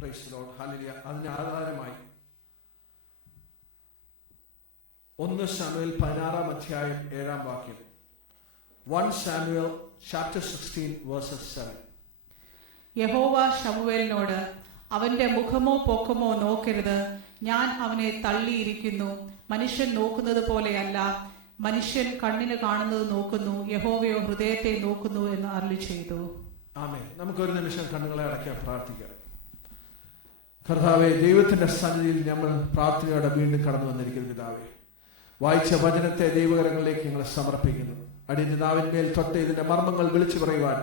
Price the Lord. Hallelujah. അതിന് ആധാരമായി 1 ശമൂവേൽ 16 അധ്യായം 7 വാക്യം. 1 Samuel chapter 16 verses 7. യഹോവ ശമൂവേലിനോട്, അവന്റെ മുഖമോ പൊക്കമോ നോക്കരുത്, ഞാൻ അവനെ തള്ളിയിരിക്കുന്നു. മനുഷ്യൻ നോക്കുന്നത് പോലെയല്ല, മനുഷ്യൻ കണ്ണിന് കാണുന്നത് നോക്കുന്നു, യഹോവയോ ഹൃദയത്തെ നോക്കുന്നു എന്ന് അരുളിച്ചെയ്തു. ആമേൻ. നമുക്കൊരു നിമിഷം കണ്ണുകളെ അടയ്ക്കാൻ പ്രാർത്ഥിക്കാം. കർത്താവേ, ദൈവത്തിന്റെ സന്നിധിയിൽ നമ്മൾ പ്രാർത്ഥനയോടെ വീണ്ടും കടന്നു വന്നിരിക്കുന്നു. പിതാവേ, വായിച്ച വചനത്തെ ദൈവകരങ്ങളിലേക്ക് ഞങ്ങൾ സമർപ്പിക്കുന്നു. അടിയനാവിന്മേൽ തൊട്ട് ഇതിന്റെ മർമ്മങ്ങൾ വിളിച്ചു പറയുവാൻ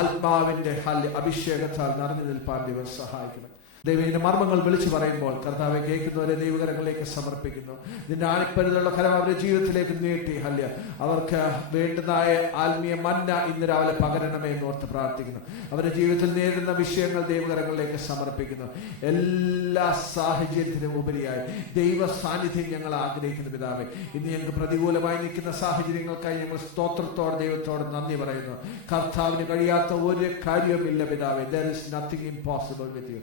ആത്മാവിന്റെ അഭിഷേകത്താൽ നിറഞ്ഞു നിൽപ്പാൻ ദൈവം സഹായിക്കണം. ദൈവത്തിന്റെ മർമ്മങ്ങൾ വിളിച്ചു പറയുമ്പോൾ കർത്താവെ കേൾക്കുന്നവരെ ദൈവകരങ്ങളിലേക്ക് സമർപ്പിക്കുന്നു. നിന്റെ ആണിപ്പരുന്നുള്ള കരം അവരുടെ ജീവിതത്തിലേക്ക് നീട്ടി ഹല്യ അവർക്ക് വേണ്ടുന്നതായ ആത്മീയ മന്ന ഇന്ന് രാവിലെ പകരണമേ എന്ന് ഓർത്ത് പ്രാർത്ഥിക്കുന്നു. അവരുടെ ജീവിതത്തിൽ നേരിടുന്ന വിഷയങ്ങൾ ദൈവകരങ്ങളിലേക്ക് സമർപ്പിക്കുന്നു. എല്ലാ സാഹചര്യത്തിനും ഉപരിയായി ദൈവ സാന്നിധ്യം ഞങ്ങൾ ആഗ്രഹിക്കുന്നു. പിതാവേ, ഇന്ന് ഞങ്ങൾക്ക് പ്രതികൂലമായി നിൽക്കുന്ന സാഹചര്യങ്ങൾക്കായി ഞങ്ങൾ സ്തോത്രത്തോടെ ദൈവത്തോട് നന്ദി പറയുന്നു. കർത്താവിന് കഴിയാത്ത ഒരു കാര്യവുമില്ല പിതാവേ. There is nothing impossible with you.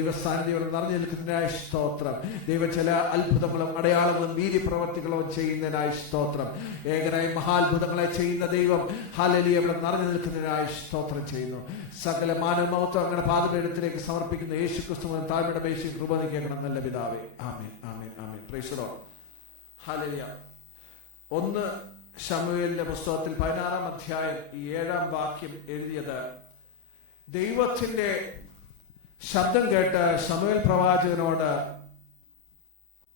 ദൈവസാന്നിധ്യം നിറഞ്ഞു നിൽക്കുന്നതിനായി സ്തോത്രം. ദൈവം ചില അത്ഭുതങ്ങളും അടയാളങ്ങളും വീര്യപ്രവർത്തികളും ചെയ്യുന്നതിനായി സ്തോത്രം. ഏകനായി മഹാത്ഭുതങ്ങളെ ചെയ്യുന്ന ദൈവം ഹല്ലേലൂയ ഇവിടെ നിറഞ്ഞു നിൽക്കുന്നതിനായി സ്തോത്രം ചെയ്യുന്നു. സകല മാനവമഹത്വം അങ്ങനെ പാദപീഠത്തിലേക്ക് സമർപ്പിക്കുന്നു. യേശു ക്രിസ്തുവിൻ താഴ്മയുടെ പേശി കൃപ നിൽക്കണം നല്ല പിതാവേ. Amen, amen, amen. Praise the Lord. Hallelujah. 1 ശമൂവേലിന്റെ പുസ്തകത്തിൽ 16 അധ്യായം 7 വാക്യം എഴുതിയത്, ദൈവത്തിന്റെ ശബ്ദം കേട്ട് ശമൂവേൽ പ്രവാചകനോട്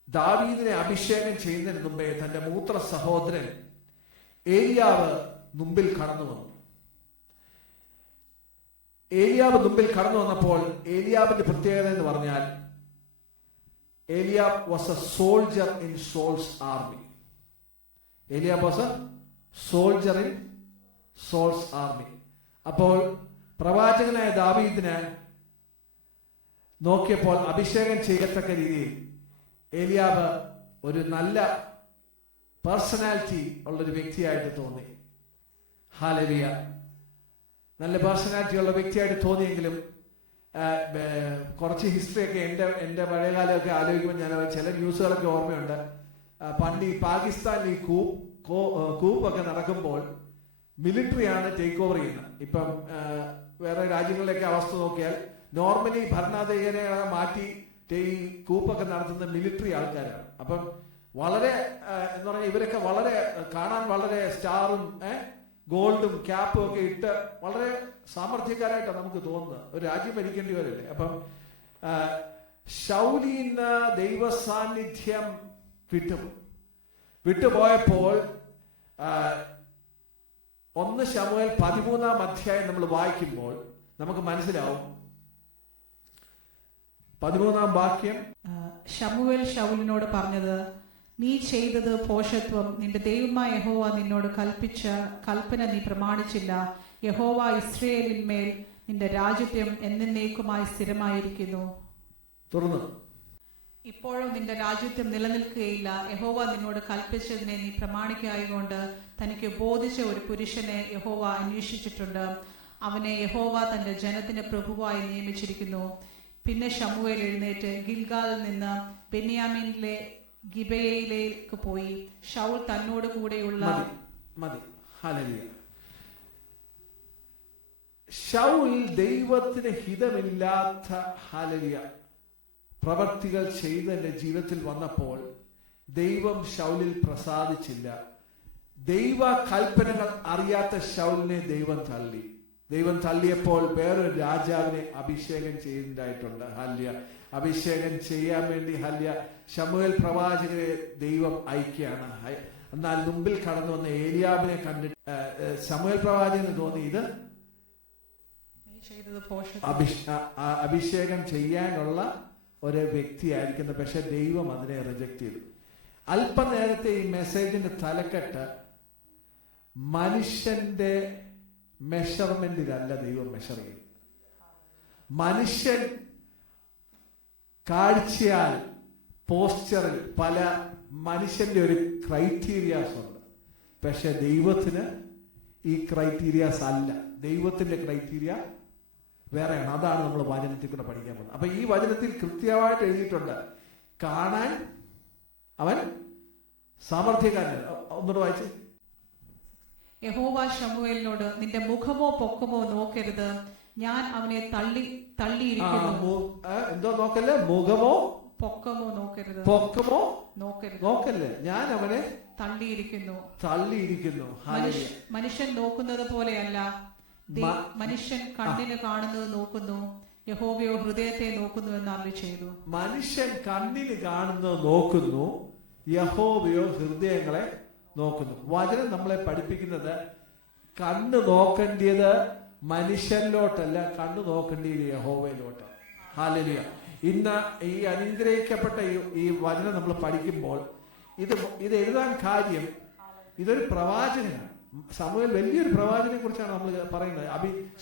ദാവീദിനെ അഭിഷേകം ചെയ്യുന്നതിന് മുമ്പേ തന്റെ മൂത്ര സഹോദരൻ ഏലിയാവ് മുമ്പിൽ കടന്നു വന്നു. ഏലിയാവ് മുമ്പിൽ കടന്നു വന്നപ്പോൾ ഏലിയാവിന്റെ പ്രത്യേകത എന്ന് പറഞ്ഞാൽ Eliyav was a soldier in Saul's army. Eliyav was a soldier in Saul's army. അപ്പോൾ പ്രവാചകനായ ദാവീദിനെ നോക്കിയപ്പോൾ അഭിഷേകം ചെയ്യത്തക്ക രീതിയിൽ ഏലിയാവ് ഒരു നല്ല പേഴ്സണാലിറ്റി ഉള്ളൊരു വ്യക്തിയായിട്ട് തോന്നി. ഹല്ലേലൂയ. നല്ല പേഴ്സണാലിറ്റി ഉള്ള വ്യക്തിയായിട്ട് തോന്നിയെങ്കിലും കുറച്ച് ഹിസ്റ്ററിയൊക്കെ എൻ്റെ പഴയകാലമൊക്കെ ആലോചിക്കുമ്പോൾ ഞാൻ ചില ന്യൂസുകളൊക്കെ ഓർമ്മയുണ്ട്. പണ്ട് ഈ പാകിസ്ഥാനിൽ ഈ കൂപ്പൊക്കെ നടക്കുമ്പോൾ മിലിറ്ററിയാണ് ടേക്ക് ഓവർ ചെയ്യുന്നത്. ഇപ്പം വേറെ രാജ്യങ്ങളിലേക്ക് അവസ്ഥ നോക്കിയാൽ നോർമലി ഭരണാധികാരികളെ മാറ്റി ഈ കൂപ്പൊക്കെ നടത്തുന്ന മിലിറ്ററി ആൾക്കാരാണ്. അപ്പം വളരെ എന്ന് പറഞ്ഞാൽ ഇവരൊക്കെ വളരെ കാണാൻ വളരെ സ്റ്റാറും ഗോൾഡും ക്യാപ്പും ഒക്കെ ഇട്ട് വളരെ സാമർഥ്യക്കാരായിട്ടാണ് നമുക്ക് തോന്നുന്നത്. ഒരു രാജ്യം ഭരിക്കേണ്ടി വരില്ലേ. അപ്പം ശൗലിന്ന് ദൈവ സാന്നിധ്യം വിട്ടുപോയപ്പോൾ 1 ശമൂവേൽ 13 അധ്യായം നമ്മൾ വായിക്കുമ്പോൾ നമുക്ക് മനസ്സിലാവും. 13 വാക്യം. ശമൂവേൽ ശൗലിനോട് പറഞ്ഞത്, നീ ചെയ്തത് ഭോഷത്വം. നിന്റെ ദൈവമായ യഹോവ നിന്നോട് കൽപ്പിച്ച കൽപ്പന നീ പ്രമാണിച്ചില്ല. യഹോവ ഇസ്രായേലിന്മേൽ നിന്റെ രാജ്യത്വം എന്നേക്കുമായി സ്ഥിരമായിരിക്കുന്നു. തുടർന്ന്, ഇപ്പോഴും നിന്റെ രാജ്യത്വം നിലനിൽക്കുകയില്ല. യഹോവ നിന്നോട് കൽപ്പിച്ചതിനെ നീ പ്രമാണിക്കായതുകൊണ്ട് തനിക്ക് ബോധിച്ച ഒരു പുരുഷനെ യഹോവ അന്വേഷിച്ചിട്ടുണ്ട്. അവനെ യഹോവ തന്റെ ജനത്തിന് പ്രഭുവായി നിയമിച്ചിരിക്കുന്നു. പിന്നെ ശമൂവേൽ എഴുന്നേറ്റ് ഗിൽഗാലിൽ നിന്ന് ബെന്യാമീനിലെ ഗിബെയയിലേക്ക് പോയി. ശൗൽ തന്നോട് കൂടെയുള്ള ശൗൽ ദൈവത്തിന് ഹിതമില്ലാത്ത പ്രവർത്തികൾ ചെയ്ത് എന്റെ ജീവിതത്തിൽ വന്നപ്പോൾ ദൈവം ശൗലിൽ പ്രസാദിച്ചില്ല. ദൈവ കൽപ്പനകൾ അറിയാത്ത ശൗലിനെ ദൈവം തള്ളി. ദൈവം തള്ളിയപ്പോൾ വേറൊരു രാജാവിനെ അഭിഷേകം ചെയ്യുന്നതായിട്ടുണ്ട്. ഹല്യ അഭിഷേകം ചെയ്യാൻ വേണ്ടി ശമൂവേൽ പ്രവാചകനെ ദൈവം അയക്കുകയാണ്. എന്നാൽ മുമ്പിൽ കടന്നു വന്ന ഏലിയാബിനെ കണ്ടിട്ട് ശമൂവേൽ പ്രവാചകന് തോന്നി ഇത് അഭിഷേകം ചെയ്യാനുള്ള ഒരു വ്യക്തിയായിരിക്കുന്നത്. പക്ഷെ ദൈവം അതിനെ റിജക്ട് ചെയ്തു. അല്പനേരത്തെ ഈ മെസ്സേജിന്റെ തലക്കെട്ട് മനുഷ്യന്റെ മെഷർമെന്റിലല്ല ദൈവം മെഷർ ചെയ്യും. മനുഷ്യൻ കാഴ്ചയാൽ പോസ്ചറിൽ പല മനുഷ്യന്റെ ഒരു ക്രൈറ്റീരിയാസ് ഉണ്ട്. പക്ഷെ ദൈവത്തിന് ഈ ക്രൈറ്റീരിയാസ് അല്ല. ദൈവത്തിന്റെ ക്രൈറ്റീരിയ വേറെയാണ്. അതാണ് നമ്മൾ വചനത്തിൽ കൂടെ പഠിക്കാൻ പോകുന്നത്. അപ്പൊ ഈ വചനത്തിൽ കൃത്യമായിട്ട് എഴുതിയിട്ടുണ്ട്, കാണാൻ അവൻ സാമർഥ്യക്കാരൻ. ഒന്നുകൂടെ വായിച്ച്. യഹോവ ശമൂവേലിനോട്, നിന്റെ മുഖമോ പൊക്കമോ നോക്കരുത്, ഞാൻ അവനെ തള്ളിയിരിക്കുന്നു. എന്തോ നോക്കല്ലേ? മുഖമോ പൊക്കമോ നോക്കരുത്, പൊക്കമോ നോക്കരുത്, ഞാൻ അവനെ തള്ളിയിരിക്കുന്നു. മനുഷ്യൻ നോക്കുന്നത് പോലെയല്ല, മനുഷ്യൻ കണ്ണിന് കാണുന്നത് നോക്കുന്നു, യഹോവയോ ഹൃദയത്തെ നോക്കുന്നു എന്ന് അരുളിച്ചെയ്തു. മനുഷ്യൻ കണ്ണിന് കാണുന്നത് നോക്കുന്നു, യഹോവയോ ഹൃദയങ്ങളെ നോക്കുന്നു. വചനം നമ്മളെ പഠിപ്പിക്കുന്നത് കണ്ണ് നോക്കേണ്ടത് മനുഷ്യനിലോട്ടല്ല, കണ്ണ് നോക്കേണ്ടത് യഹോവയിലോട്ട്. ഹല്ലേലൂയ. ഇന്ന് ഈ അനുഗ്രഹിക്കപ്പെട്ട ഈ വചനം നമ്മൾ പഠിക്കുമ്പോൾ ഇത് എഴുതാൻ കാര്യം, ഇതൊരു പ്രവാചകനാണ്. സമൂഹത്തിൽ വലിയൊരു പ്രവാചകനെ കുറിച്ചാണ് നമ്മൾ പറയുന്നത്.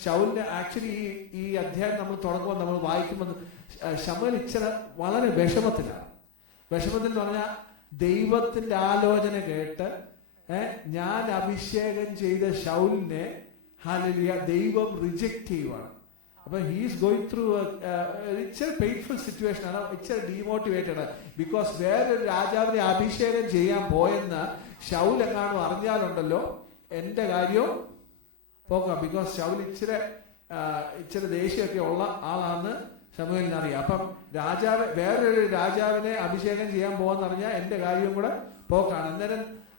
ശൗലിന്റെ ആക്ച്വലി ഈ അധ്യായം നമ്മൾ തുടങ്ങുമ്പോൾ നമ്മൾ വായിക്കുമ്പോൾ ശമൂവേൽ ഇച്ചിരി വളരെ വിഷമത്തിലാണ്. വിഷമത്തിൽ എന്ന് പറഞ്ഞാൽ ദൈവത്തിന്റെ ആലോചന കേട്ട് ഞാൻ അഭിഷേകം ചെയ്ത ശൗലിനെ ഹല്ലേലൂയ ദൈവം റിജക്ട് ചെയ്യുവാണ്. അപ്പൊ he's going through it's a painful situation ആണ്. It's a demotivated. ബിക്കോസ് വേറൊരു രാജാവിനെ അഭിഷേകം ചെയ്യാൻ പോയെന്ന് ശൗൽ എങ്ങാനും അറിഞ്ഞാലുണ്ടല്ലോ എന്റെ കാര്യവും പോക്കാം. ബിക്കോസ് ശൗൽ ഇച്ചിരി ദേഷ്യമൊക്കെ ഉള്ള ആളാന്ന് ശമൂവേലിന് അറിയാം. അപ്പം വേറൊരു രാജാവിനെ അഭിഷേകം ചെയ്യാൻ പോകുന്നറിഞ്ഞാൽ എന്റെ കാര്യവും കൂടെ പോക്കാണ്.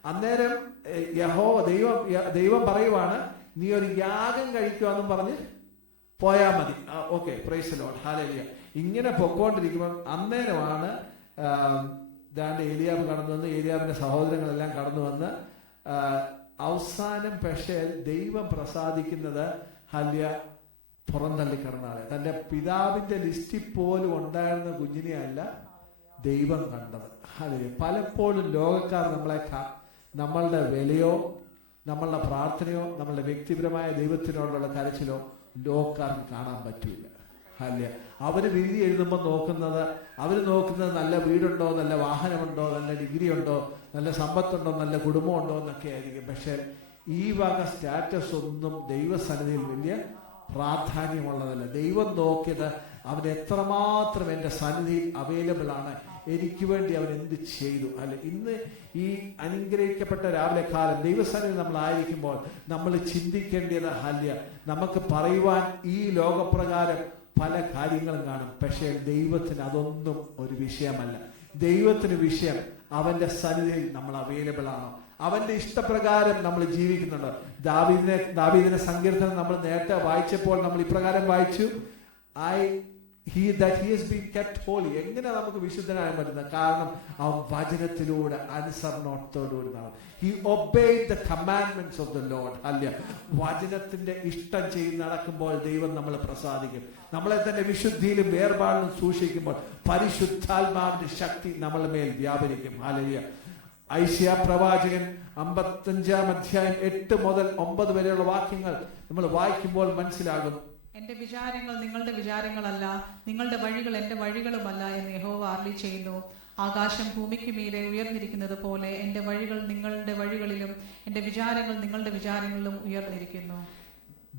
അന്നേരം ദൈവം പറയുവാണ്, നീ ഒരു യാഗം കഴിക്കുവാന്നും പറഞ്ഞ് പോയാൽ മതി. Okay, price the Lord, hallelujah. ഇങ്ങനെ പൊക്കോണ്ടിരിക്കുമ്പോൾ അന്നേരമാണ് ഏലിയാബ് കടന്നു വന്ന്, ഏലിയാബിന്റെ സഹോദരങ്ങളെല്ലാം കടന്നു വന്ന് അവസാനം പക്ഷേ ദൈവം പ്രസാദിക്കുന്നത് ഹല്ലേലൂയ പുറന്തള്ളി കിടന്നാളെ, തന്റെ പിതാവിന്റെ ലിസ്റ്റിൽ പോലും ഉണ്ടായിരുന്ന കുഞ്ഞിനെ അല്ല ദൈവം കണ്ടത്. ഹല്ലേലൂയ. പലപ്പോഴും ലോകക്കാർ നമ്മളുടെ വിലയോ നമ്മളുടെ പ്രാർത്ഥനയോ നമ്മളുടെ വ്യക്തിപരമായ ദൈവത്തിനോടുള്ള കരച്ചിലോ ലോകക്കാർക്ക് കാണാൻ പറ്റൂല. ഹല്ലേലൂയ. അവര് വിധി എഴുതുമ്പോൾ അവര് നോക്കുന്നത് നല്ല വീടുണ്ടോ, നല്ല വാഹനമുണ്ടോ, നല്ല ഡിഗ്രി ഉണ്ടോ, നല്ല സമ്പത്തുണ്ടോ, നല്ല കുടുംബമുണ്ടോ എന്നൊക്കെ ആയിരിക്കും. പക്ഷെ ഈ വക സ്റ്റാറ്റസ് ഒന്നും ദൈവസന്നിധിയിൽ വലിയ പ്രാധാന്യമുള്ളതല്ല. ദൈവം നോക്കിയത് അവൻ എത്രമാത്രം എൻ്റെ സന്നിധിയിൽ അവൈലബിൾ ആണ്, എനിക്ക് വേണ്ടി അവൻ എന്ത് ചെയ്തു. അല്ലെ, ഇന്ന് ഈ അനുഗ്രഹിക്കപ്പെട്ട രാവിലെ കാലം ദൈവസന്നിധിയിൽ നമ്മൾ ആയിരിക്കുമ്പോൾ നമ്മൾ ചിന്തിക്കേണ്ടത് ഹല്ലേലൂയ, നമുക്ക് പറയുവാൻ ഈ ലോകപ്രകാരം പല കാര്യങ്ങളും കാണും. പക്ഷേ ദൈവത്തിന് അതൊന്നും ഒരു വിഷയമല്ല. ദൈവത്തിന് വിഷയം അവന്റെ സന്നിധിയിൽ നമ്മൾ അവൈലബിൾ ആണോ, അവന്റെ ഇഷ്ടപ്രകാരം നമ്മൾ ജീവിക്കുന്നുണ്ടോ. ദാവീദിന്റെ സങ്കീർത്തനം നമ്മൾ നേരത്തെ വായിച്ചപ്പോൾ നമ്മൾ ഇപ്രകാരം വായിച്ചു, he has been kept holy. എങ്ങനെ നമുക്ക് വിശുദ്ധനായ പറ്റുന്നത്? കാരണം അവൻ വചനത്തിലൂടെ അനുസരണത്തോടുകൂടി നടന്നു. He obeyed the commandments of the Lord. Hallelujah. വചനത്തിന്റെ ഇഷ്ടം ചെയ്ത് നടക്കുമ്പോൾ ദൈവം നമ്മളെ പ്രസാദിക്കും. നമ്മളെ തന്നെ വിശുദ്ധിയിലും വേർപാടിലും സൂക്ഷിക്കുമ്പോൾ പരിശുദ്ധാത്മാവിന്റെ ശക്തി നമ്മളുടെ മേൽ വ്യാപരിക്കും. ഹല്ലേലൂയ. ഐശയ്യാ പ്രവാചകൻ 55 അധ്യായം 8 മുതൽ 9 വരെയുള്ള വാക്യങ്ങൾ നമ്മൾ വായിക്കുമ്പോൾ മനസ്സിലാകും, എന്റെ വിചാരങ്ങൾ നിങ്ങളുടെ വിചാരങ്ങളല്ല, നിങ്ങളുടെ വഴികൾ എന്റെ വഴികളുമല്ല എന്ന് യഹോവ അരുളിച്ചെയ്യുന്നു. ആകാശം ഭൂമിക്ക് മീതെ ഉയർന്നിരിക്കുന്നത് പോലെ എന്റെ വഴികൾ നിങ്ങളുടെ വഴികളിലും എന്റെ വിചാരങ്ങൾ നിങ്ങളുടെ വിചാരങ്ങളിലും ഉയർന്നിരിക്കുന്നു.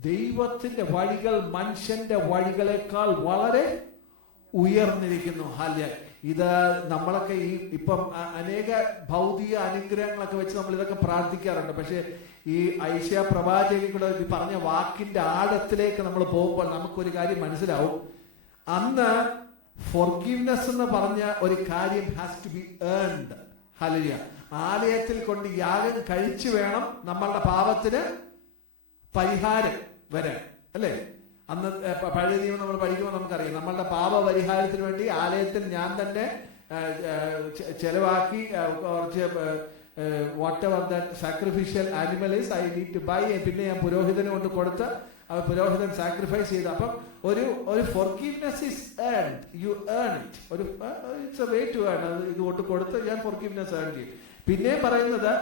ദൈവത്തിന്റെ വഴികൾ മനുഷ്യന്റെ വഴികളെക്കാൾ വളരെ ഉയർന്നിരിക്കുന്നു. ഹല്ലേലൂയ. ഇത് നമ്മളൊക്കെ ഇപ്പം അനേക ഭൗതിക അനുഗ്രഹങ്ങളൊക്കെ വെച്ച് നമ്മൾ ഇതൊക്കെ പ്രാർത്ഥിക്കാറുണ്ട്. പക്ഷെ ഈ ഐശയ്യാ പ്രവാചകൻ കൂടെ പറഞ്ഞ വാക്കിന്റെ ആഴത്തിലേക്ക് നമ്മൾ പോകുമ്പോൾ നമുക്കൊരു കാര്യം മനസ്സിലാവും. അന്ന് ഫോർഗീവ്നെസ് എന്ന് പറഞ്ഞ ഒരു കാര്യം has to be earned. Hallelujah. ആലയത്തിൽ കൊണ്ട് യാഗം കഴിച്ചു വേണം നമ്മളുടെ പാപത്തിന് പരിഹാരം വരാൻ, അല്ലേ? അന്ന് പഴയ നിയമം നമ്മൾ പഠിക്കുമ്പോൾ നമുക്കറിയാം, നമ്മളുടെ പാപ പരിഹാരത്തിന് വേണ്ടി ആലയത്തിൽ ഞാൻ തന്നെ ചെലവാക്കി കുറച്ച് whatever that sacrificial animal is I need to buy, പിന്നെ ഞാൻ പുരോഹിതന് കൊണ്ട് കൊടുത്ത് പുരോഹിതൻ സാക്രിഫൈസ് ചെയ്ത്. അപ്പം ഒരു forgiveness is earned, you earn it. It's a way to earn. ഇത് കൊണ്ട് കൊടുത്ത് ഞാൻ forgiveness earn ചെയ്യും. പിന്നെ പറയുന്നത്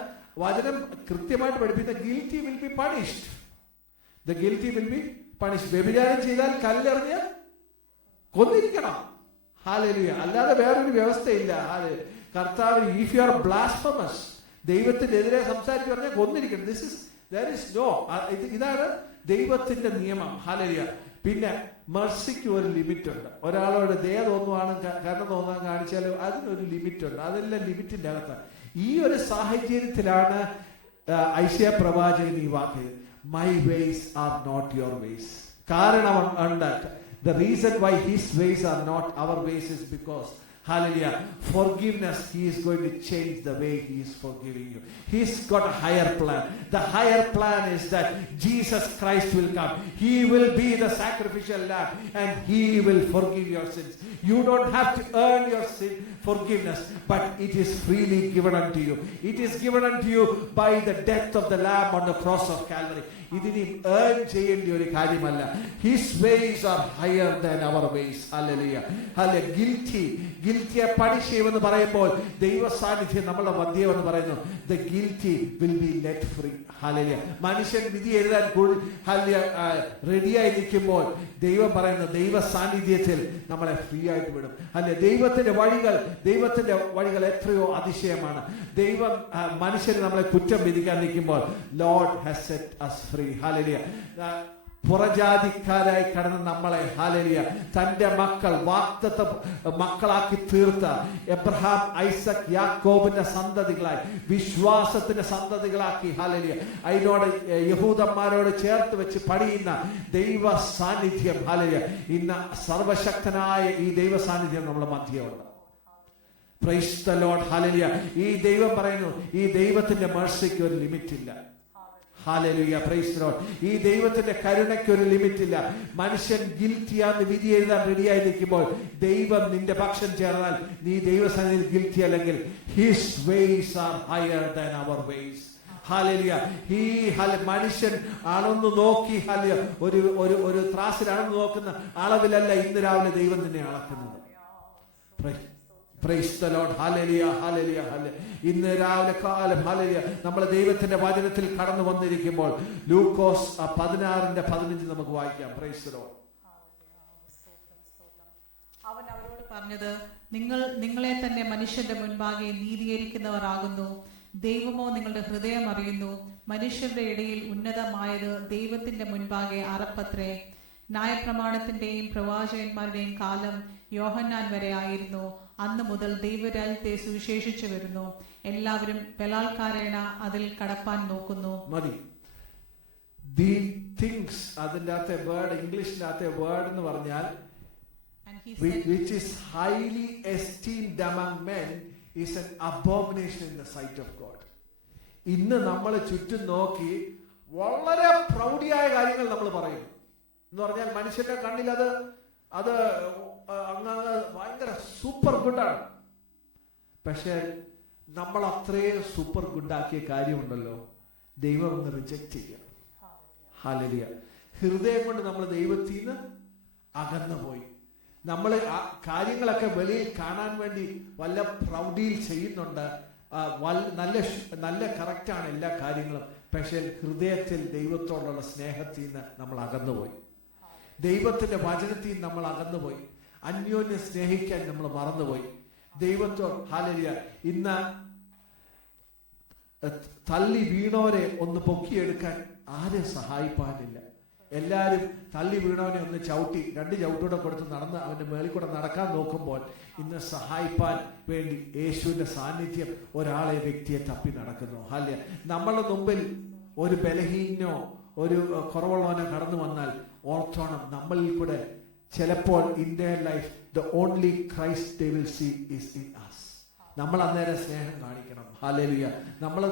വചനം കൃത്യമായിട്ട് പഠിപ്പിക്കുന്ന guilty will be punished. The guilty will be punished. വ്യഭിചാരം ചെയ്താൽ കല്ലെറിഞ്ഞ് കൊന്നിരിക്കണം. ഹല്ലേലൂയ. അല്ലാതെ വേറൊരു വ്യവസ്ഥയില്ല. കർത്താവ്, if you are blasphemous, ദൈവത്തിനെതിരെ സംസാരിച്ചു പറഞ്ഞാൽ കൊന്നിരിക്കണം. There is no. ഇതാണ് ദൈവത്തിന്റെ നിയമം. ഹല്ലേലൂയ. പിന്നെ മെർസിക്ക് ഒരു ലിമിറ്റ് ഉണ്ട്. ഒരാളോട് ദയ തോന്നുവാണ്, കരുണ തോന്നാൻ കാണിച്ചാൽ അതിനൊരു ലിമിറ്റ് ഉണ്ട്. അതെല്ലാം ലിമിറ്റിന്റെ അകത്താണ്. ഈ ഒരു സാഹചര്യത്തിലാണ് ഐശയ്യാ പ്രവാചകൻ ഈ വാക്ക്, my ways are not your ways. കാരണം ഉണ്ട്. The reason why his ways are not our ways is because, hallelujah, forgiveness, he is going to change the way he is forgiving you. He's got a higher plan. The higher plan is that Jesus Christ will come. He will be the sacrificial lamb and he will forgive your sins. You don't have to earn your sin forgiveness, but it is freely given unto you. It is given unto you by the death of the lamb on the cross of Calvary. ഇതിനി earn ചെയ്യേണ്ട ഒരു കാര്യമല്ല. His ways are higher than our ways. Hallelujah. Hallelujah. ഗിൽറ്റിയെ punish ചെയ്യുമെന്ന് പറയുമ്പോൾ ദൈവ സാന്നിധ്യം നമ്മളെ മധ്യം എന്ന് പറയുന്നു. The guilty will be let free. Hallelujah. മനുഷ്യൻ വിധി എഴുതാൻ റെഡിയായി നിൽക്കുമ്പോൾ ദൈവം പറയുന്നു, ദൈവ സാന്നിധ്യത്തിൽ നമ്മളെ ഫ്രീ ആയിട്ട് വിടും. അല്ലെ, ദൈവത്തിന്റെ വഴികൾ എത്രയോ അതിശയമാണ്. ദൈവം മനുഷ്യന് നമ്മളെ കുറ്റം വിധിക്കാൻ നിൽക്കുമ്പോൾ Lord has set us free. Hallelujah. പുറജാതിക്കാരായി കടന്ന് നമ്മളെ, ഹല്ലേലൂയ, തന്റെ വാഗ്ദത്ത മക്കളാക്കി തീർത്ത എബ്രഹാം, ഐസക്, യാക്കോബിന്റെ സന്തതികളായി, വിശ്വാസത്തിന്റെ സന്തതികളാക്കി, ഹല്ലേലൂയ, അതിനോട് യഹൂദന്മാരോട് ചേർത്ത് വെച്ച് പണിയുന്ന ദൈവ സാന്നിധ്യം, ഹല്ലേലൂയ, ഇന്ന് സർവശക്തനായ ഈ ദൈവ സാന്നിധ്യം നമ്മുടെ മധ്യമുണ്ട്. Praise the Lord. ഹല്ലേലൂയ. ഈ ദൈവം പറയുന്നു, ഈ ദൈവത്തിന്റെ മേഴ്സിക്ക് ഒരു ലിമിറ്റ് ഇല്ല. ഹല്ലേലൂയ. Praise the Lord. ഈ ദൈവത്തിന്റെ കരുണയ്ക്ക് ഒരു ലിമിറ്റ് ഇല്ല. മനുഷ്യൻ ഗിൽറ്റിയാന്ന് വിധി എഴുതാൻ റെഡിയായി നിൽക്കുമ്പോൾ ദൈവം നിന്റെ പക്ഷം ചേർന്നാൽ നീ ദൈവസന്നിധിയിൽ ഗിൽറ്റി അല്ലെങ്കിൽ his ways are higher than our ways. Hallelujah. മനുഷ്യൻ അളന്നു നോക്കി, ഒരു ത്രാസിൽ അളന്നു നോക്കുന്ന അളവിലല്ല ഇന്ന് രാവിലെ ദൈവം നിന്നെ അളക്കുന്നത്. Price the Lord. Hallelujah. Hallelujah. ഇന്ന് രാവിലെ കാലം, ഹല്ലേലൂയ, നമ്മൾ ദൈവത്തിന്റെ വചനത്തിൽ കടന്നു വന്നിരിക്കുമ്പോൾ ലൂക്കോസ് 16:15 നമുക്ക് വായിക്കാം. Price the Lord. അവൻ അവരോട് പറഞ്ഞത്, നിങ്ങളെ തന്നെ മനുഷ്യന്റെ മുൻപാകെ നീതീകരിക്കുന്നവരാകുന്നു. ദൈവമോ നിങ്ങളുടെ ഹൃദയം അറിയുന്നു. മനുഷ്യരുടെ ഇടയിൽ ഉന്നതമായത് ദൈവത്തിന്റെ മുൻപാകെ അറപ്പത്രേ. ന്യായപ്രമാണത്തിന്റെയും പ്രവാചകന്മാരുടെയും കാലം യോഹന്നാൻ വരെ ആയിരുന്നു. അന്ന് മുതൽ ദൈവരാജ്യത്തെ സുവിശേഷിച്ചു വരുന്നു. എല്ലാവരും ബലാത്കാരേണ അതിൽ കടപ്പാൻ നോക്കുന്നു. മതി. ദി തിങ്സ്, അതിന്റെ അകത്തെ വേർഡ്, ഇംഗ്ലീഷിന്റെ അകത്തെ വേർഡ് എന്ന് പറഞ്ഞാൽ which is highly esteemed among men is an abomination in the sight of God. ഇന്ന് നമ്മൾ ചുറ്റും നോക്കി വളരെ പ്രൗഢിയായ കാര്യങ്ങൾ നമ്മൾ പറയും എന്ന് പറഞ്ഞാൽ മനുഷ്യന്റെ കണ്ണിൽ അത് അങ്ങ് ഭയങ്കര സൂപ്പർ ഗുഡാണ്. പക്ഷെ നമ്മൾ അത്രയും സൂപ്പർ ഗുഡാക്കിയ കാര്യമുണ്ടല്ലോ, ദൈവം ഒന്ന് റിജക്റ്റ് ചെയ്യുക. ഹല്ലേലൂയ. ഹൃദയം കൊണ്ട് നമ്മൾ ദൈവത്തിൽ നിന്ന് അകന്നു പോയി. നമ്മൾ കാര്യങ്ങളൊക്കെ വെളിയിൽ കാണാൻ വേണ്ടി വല്ല പ്രൗഢിയിൽ ചെയ്യുന്നുണ്ട്, നല്ല കറക്റ്റാണ് എല്ലാ കാര്യങ്ങളും. പക്ഷെ ഹൃദയത്തിൽ ദൈവത്തോടുള്ള സ്നേഹത്തിൽ നിന്ന് നമ്മൾ അകന്നുപോയി. ദൈവത്തിന്റെ വചനത്തിൽ നമ്മൾ അകന്നുപോയി. അന്യോന്യം സ്നേഹിക്കാൻ നമ്മൾ മറന്നുപോയി. ദൈവത്തോട്, ഹല്ലേലൂയ, ഇന്ന് തള്ളി വീണോരെ ഒന്ന് പൊക്കിയെടുക്കാൻ ആരും സഹായിപ്പാനില്ല. എല്ലാവരും തള്ളി വീണവനെ ഒന്ന് ചവിട്ടി 2 ചവിട്ടൂടെ കൊടുത്ത് നടന്ന് അവന്റെ മേളിൽ കൂടെ നടക്കാൻ നോക്കുമ്പോൾ ഇന്ന് സഹായിപ്പാൻ വേണ്ടി യേശുവിന്റെ സാന്നിധ്യം ഒരാളെ, വ്യക്തിയെ തപ്പി നടക്കുന്നു. ഹല്ലേലൂയ. നമ്മളുടെ മുമ്പിൽ ഒരു ബലഹീനോ ഒരു കുറവുള്ളവനോ കടന്നു വന്നാൽ ഓർത്തോണം, നമ്മളിൽ കൂടെ ചിലപ്പോൾ in their life the only Christ they will see is in us. നമ്മൾ അന്നേരം സ്നേഹം കാണിക്കണം. ഹല്ലേലൂയ. നമ്മൾ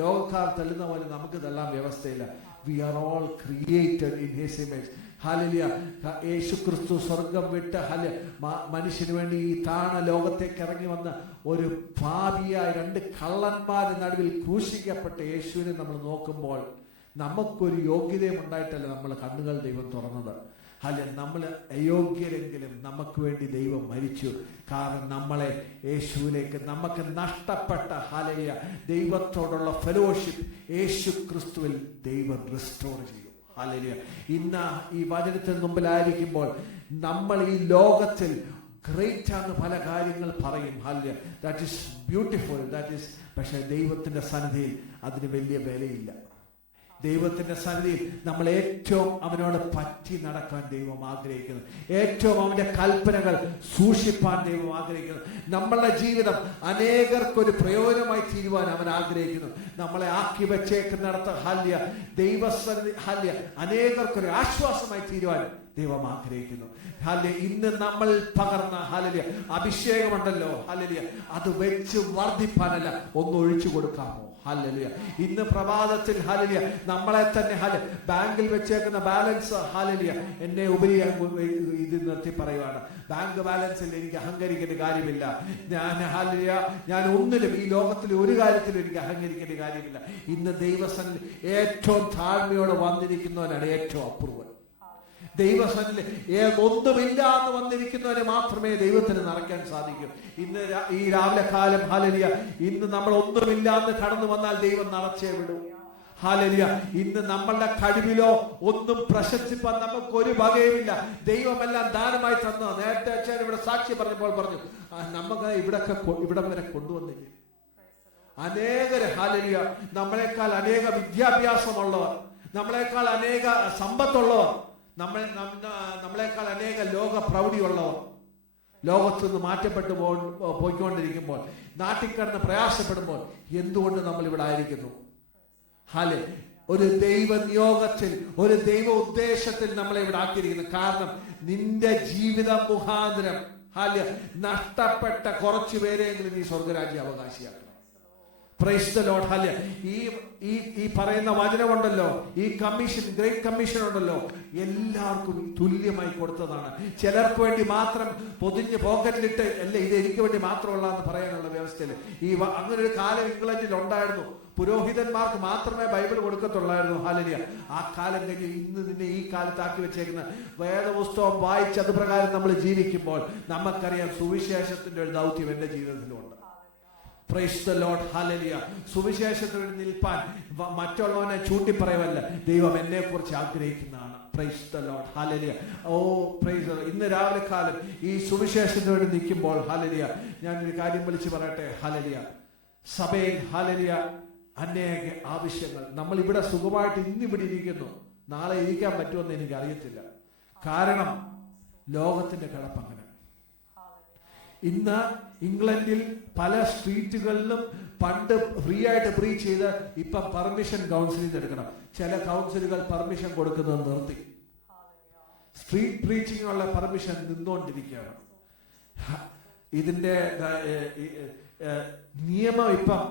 ലോകക്കാർ തള്ളുന്ന പോലെ നമുക്ക് തള്ളാൻ വ്യവസ്ഥയില്ല. We are all created in his image. Hallelujah. Yeshu Kristu സ്വർഗം വിട്ട് മനുഷ്യന് വേണ്ടി ഈ താണ ലോകത്തേക്ക് ഇറങ്ങി വന്ന ഒരു പാപിയായ 2 കള്ളന്മാരുടെ നടുവിൽ ക്രൂശിക്കപ്പെട്ട യേശുവിനെ നമ്മൾ നോക്കുമ്പോൾ നമുക്കൊരു യോഗ്യതയും ഉണ്ടായിട്ടല്ല നമ്മൾ കണ്ണുകൾ ദൈവം തുറന്നത്. അല്ലെ, നമ്മൾ അയോഗ്യരെങ്കിലും നമുക്ക് വേണ്ടി ദൈവം മരിച്ചു. കാരണം നമ്മളെ യേശുവിലേക്ക്, നമുക്ക് നഷ്ടപ്പെട്ട ഹല്ലേലൂയ ദൈവത്തോടുള്ള ഫെലോഷിപ്പ് യേശു ക്രിസ്തുവിൽ ദൈവം റിസ്റ്റോർ ചെയ്യും. ഹല്ലേലൂയ. ഇന്ന് ഈ വചനത്തിന് മുമ്പിലായിരിക്കുമ്പോൾ നമ്മൾ ഈ ലോകത്തിൽ ഗ്രേറ്റ് ആണ് പല കാര്യങ്ങൾ പറയും. Hallelujah. That is beautiful, that is, പക്ഷെ ദൈവത്തിന്റെ സന്നിധിയിൽ അതിന് വലിയ വിലയില്ല. ദൈവത്തിന്റെ സന്നിധിയിൽ നമ്മൾ ഏറ്റവും അവനോട് പറ്റി നടക്കാൻ ദൈവം ആഗ്രഹിക്കുന്നു. ഏറ്റവും അവന്റെ കൽപ്പനകൾ സൂക്ഷിപ്പാൻ ദൈവം ആഗ്രഹിക്കുന്നു. നമ്മളുടെ ജീവിതം അനേകർക്കൊരു പ്രയോജനമായി തീരുവാൻ അവൻ ആഗ്രഹിക്കുന്നു. നമ്മളെ ആക്കി വെച്ചേക്കുന്നിടത്ത് ഹല്യ ദൈവസന്നിധി ഹല്യ അനേകർക്കൊരു ആശ്വാസമായി തീരുവാൻ ദൈവം ആഗ്രഹിക്കുന്നു. ഹല്യ ഇന്ന് നമ്മൾ പകർന്ന ഹല്യ അഭിഷേകമുണ്ടല്ലോ ഹല്യ, അത് വെച്ച് വർദ്ധിപ്പാനല്ല, ഒന്ന് ഒഴിച്ചു കൊടുക്കാമോ? ഹല്ലേലൂയ. ഇന്ന് പ്രഭാതത്തിൽ ഹല്ലേലൂയ നമ്മളെ തന്നെ ബാങ്കിൽ വെച്ചേക്കുന്ന ബാലൻസ് ഹല്ലേലൂയ എന്നെ ഉപരി ഇത് നിർത്തി പറയുവാണ്. ബാങ്ക് ബാലൻസിൽ എനിക്ക് അഹങ്കരിക്കേണ്ട കാര്യമില്ല. ഞാൻ ഹല്ലേലൂയ ഞാൻ ഒന്നിലും ഈ ലോകത്തിൽ ഒരു കാര്യത്തിലും എനിക്ക് അഹങ്കരിക്കേണ്ട കാര്യമില്ല. ഇന്ന് ദൈവസന്നിധി ഏറ്റവും താഴ്മയോടെ വന്നിരിക്കുന്നവനാണ് ഏറ്റവും അപൂർവൻ. ദൈവസന്നിധി ഒന്നുമില്ല എന്ന് വന്നിരിക്കുന്നവരെ മാത്രമേ ദൈവത്തിന് നിറയ്ക്കാൻ സാധിക്കൂ. ഇന്ന് ഈ രാവിലെ കാലം ഹല്ലേലൂയ ഇന്ന് നമ്മൾ ഒന്നുമില്ലാന്ന് കടന്നു വന്നാൽ ദൈവം നിറച്ചേ വിടൂ. ഹല്ലേലൂയ. ഇന്ന് നമ്മളുടെ കഴിവിലോ ഒന്നും പ്രശംസിപ്പാൻ നമുക്ക് ഒരു വകയുമില്ല. ദൈവമെല്ലാം ദാനമായി തന്നു. നേരത്തെ അച്ഛൻ ഇവിടെ സാക്ഷി പറഞ്ഞപ്പോൾ പറഞ്ഞു, നമുക്ക് ഇവിടം വരെ കൊണ്ടുവന്നില്ലേ. അനേകര് ഹല്ലേലൂയ നമ്മളെക്കാൾ അനേക വിദ്യാഭ്യാസമുള്ളവർ, നമ്മളെക്കാൾ അനേക സമ്പത്തുള്ളവർ, നമ്മളെക്കാൾ അനേക ലോക പ്രൗഢിയുള്ളവർ ലോകത്തു നിന്ന് മാറ്റപ്പെട്ടു പോയിക്കൊണ്ടിരിക്കുമ്പോൾ, നാട്ടിൽ കിടന്ന് പ്രയാസപ്പെടുമ്പോൾ എന്തുകൊണ്ട് നമ്മൾ ഇവിടെ ആയിരിക്കുന്നു? ഹാലെ ഒരു ദൈവ നിയോഗത്തിൽ, ഒരു ദൈവ ഉദ്ദേശത്തിൽ നമ്മളെ ഇവിടെ ആക്കിയിരിക്കുന്നു. കാരണം നിന്റെ ജീവിത മുഖാന്തരം ഹാലെ നഷ്ടപ്പെട്ട കുറച്ചു പേരെങ്കിലും നീ സ്വർഗരാജ്യ അവകാശിയാക്കണം. Praise the Lord. ഹല്ലേലൂയ. ഈ പറയുന്ന വചനമുണ്ടല്ലോ, ഈ കമ്മീഷൻ, ഗ്രേറ്റ് കമ്മീഷൻ ഉണ്ടല്ലോ, എല്ലാവർക്കും തുല്യമായി കൊടുത്തതാണ്. ചിലർക്ക് വേണ്ടി മാത്രം പൊതിഞ്ഞ് പോക്കറ്റിലിട്ട് അല്ല ഇത് എനിക്ക് വേണ്ടി മാത്രമുള്ള എന്ന് പറയാനുള്ള വ്യവസ്ഥയിൽ അങ്ങനെ ഒരു കാലം ഇംഗ്ലണ്ടിൽ ഉണ്ടായിരുന്നു. പുരോഹിതന്മാർക്ക് മാത്രമേ ബൈബിൾ കൊടുക്കത്തുള്ളായിരുന്നു. ഹല്ലേലൂയ. ആ കാലം കഴിഞ്ഞ് ഇന്ന് നിന്നെ ഈ കാലത്താക്കി വെച്ചേക്കുന്ന വേദപുസ്തകം വായിച്ച് അതുപ്രകാരം നമ്മൾ ജീവിക്കുമ്പോൾ നമുക്കറിയാം സുവിശേഷത്തിന്റെ ഒരു ദൗത്യം എന്റെ ജീവിതത്തിലുണ്ട്. Praise the Lord. ഹല്ലേലൂയ. സുവിശേഷത്തിന് വേണ്ടി നിൽപ്പാൻ മറ്റുള്ളവനെ ചൂണ്ടിപ്പറയുവല്ല, ദൈവം എന്നെ കുറിച്ച് ആഗ്രഹിക്കുന്നതാണ്. Praise the Lord. Hallelujah. Oh praise the Lord. ഇന്ന് രാവിലെ കാലം ഈ സുവിശേഷത്തിന് വേണ്ടി നിൽക്കുമ്പോൾ ഹല്ലേലൂയ ഞാനൊരു കാര്യം വിളിച്ചു പറയട്ടെ. ഹല്ലേലൂയ സഭയിൽ ഹല്ലേലൂയ അനേക ആവശ്യങ്ങൾ. നമ്മൾ ഇവിടെ സുഖമായിട്ട് ഇന്നിവിടെ ഇരിക്കുന്നു, നാളെ ഇരിക്കാൻ പറ്റുമെന്ന് എനിക്ക് അറിയത്തില്ല. കാരണം ലോകത്തിന്റെ കിടപ്പങ്ങനെ. ഇന്ന് ഇംഗ്ലണ്ടിൽ പല സ്ട്രീറ്റുകളിലും പണ്ട് ഫ്രീ ആയിട്ട് പ്രീച്ച് ചെയ്ത് ഇപ്പൊ പെർമിഷൻ കൗൺസിലിംഗ് എടുക്കണം. ചില കൗൺസിലുകൾ പെർമിഷൻ കൊടുക്കുന്നത് നിർത്തി. സ്ട്രീറ്റ് പ്രീച്ചിങ്ങിനുള്ള പെർമിഷൻ നിന്നുകൊണ്ടിരിക്കുകയാണ്. ഇതിന്റെ നിയമം ഇപ്പം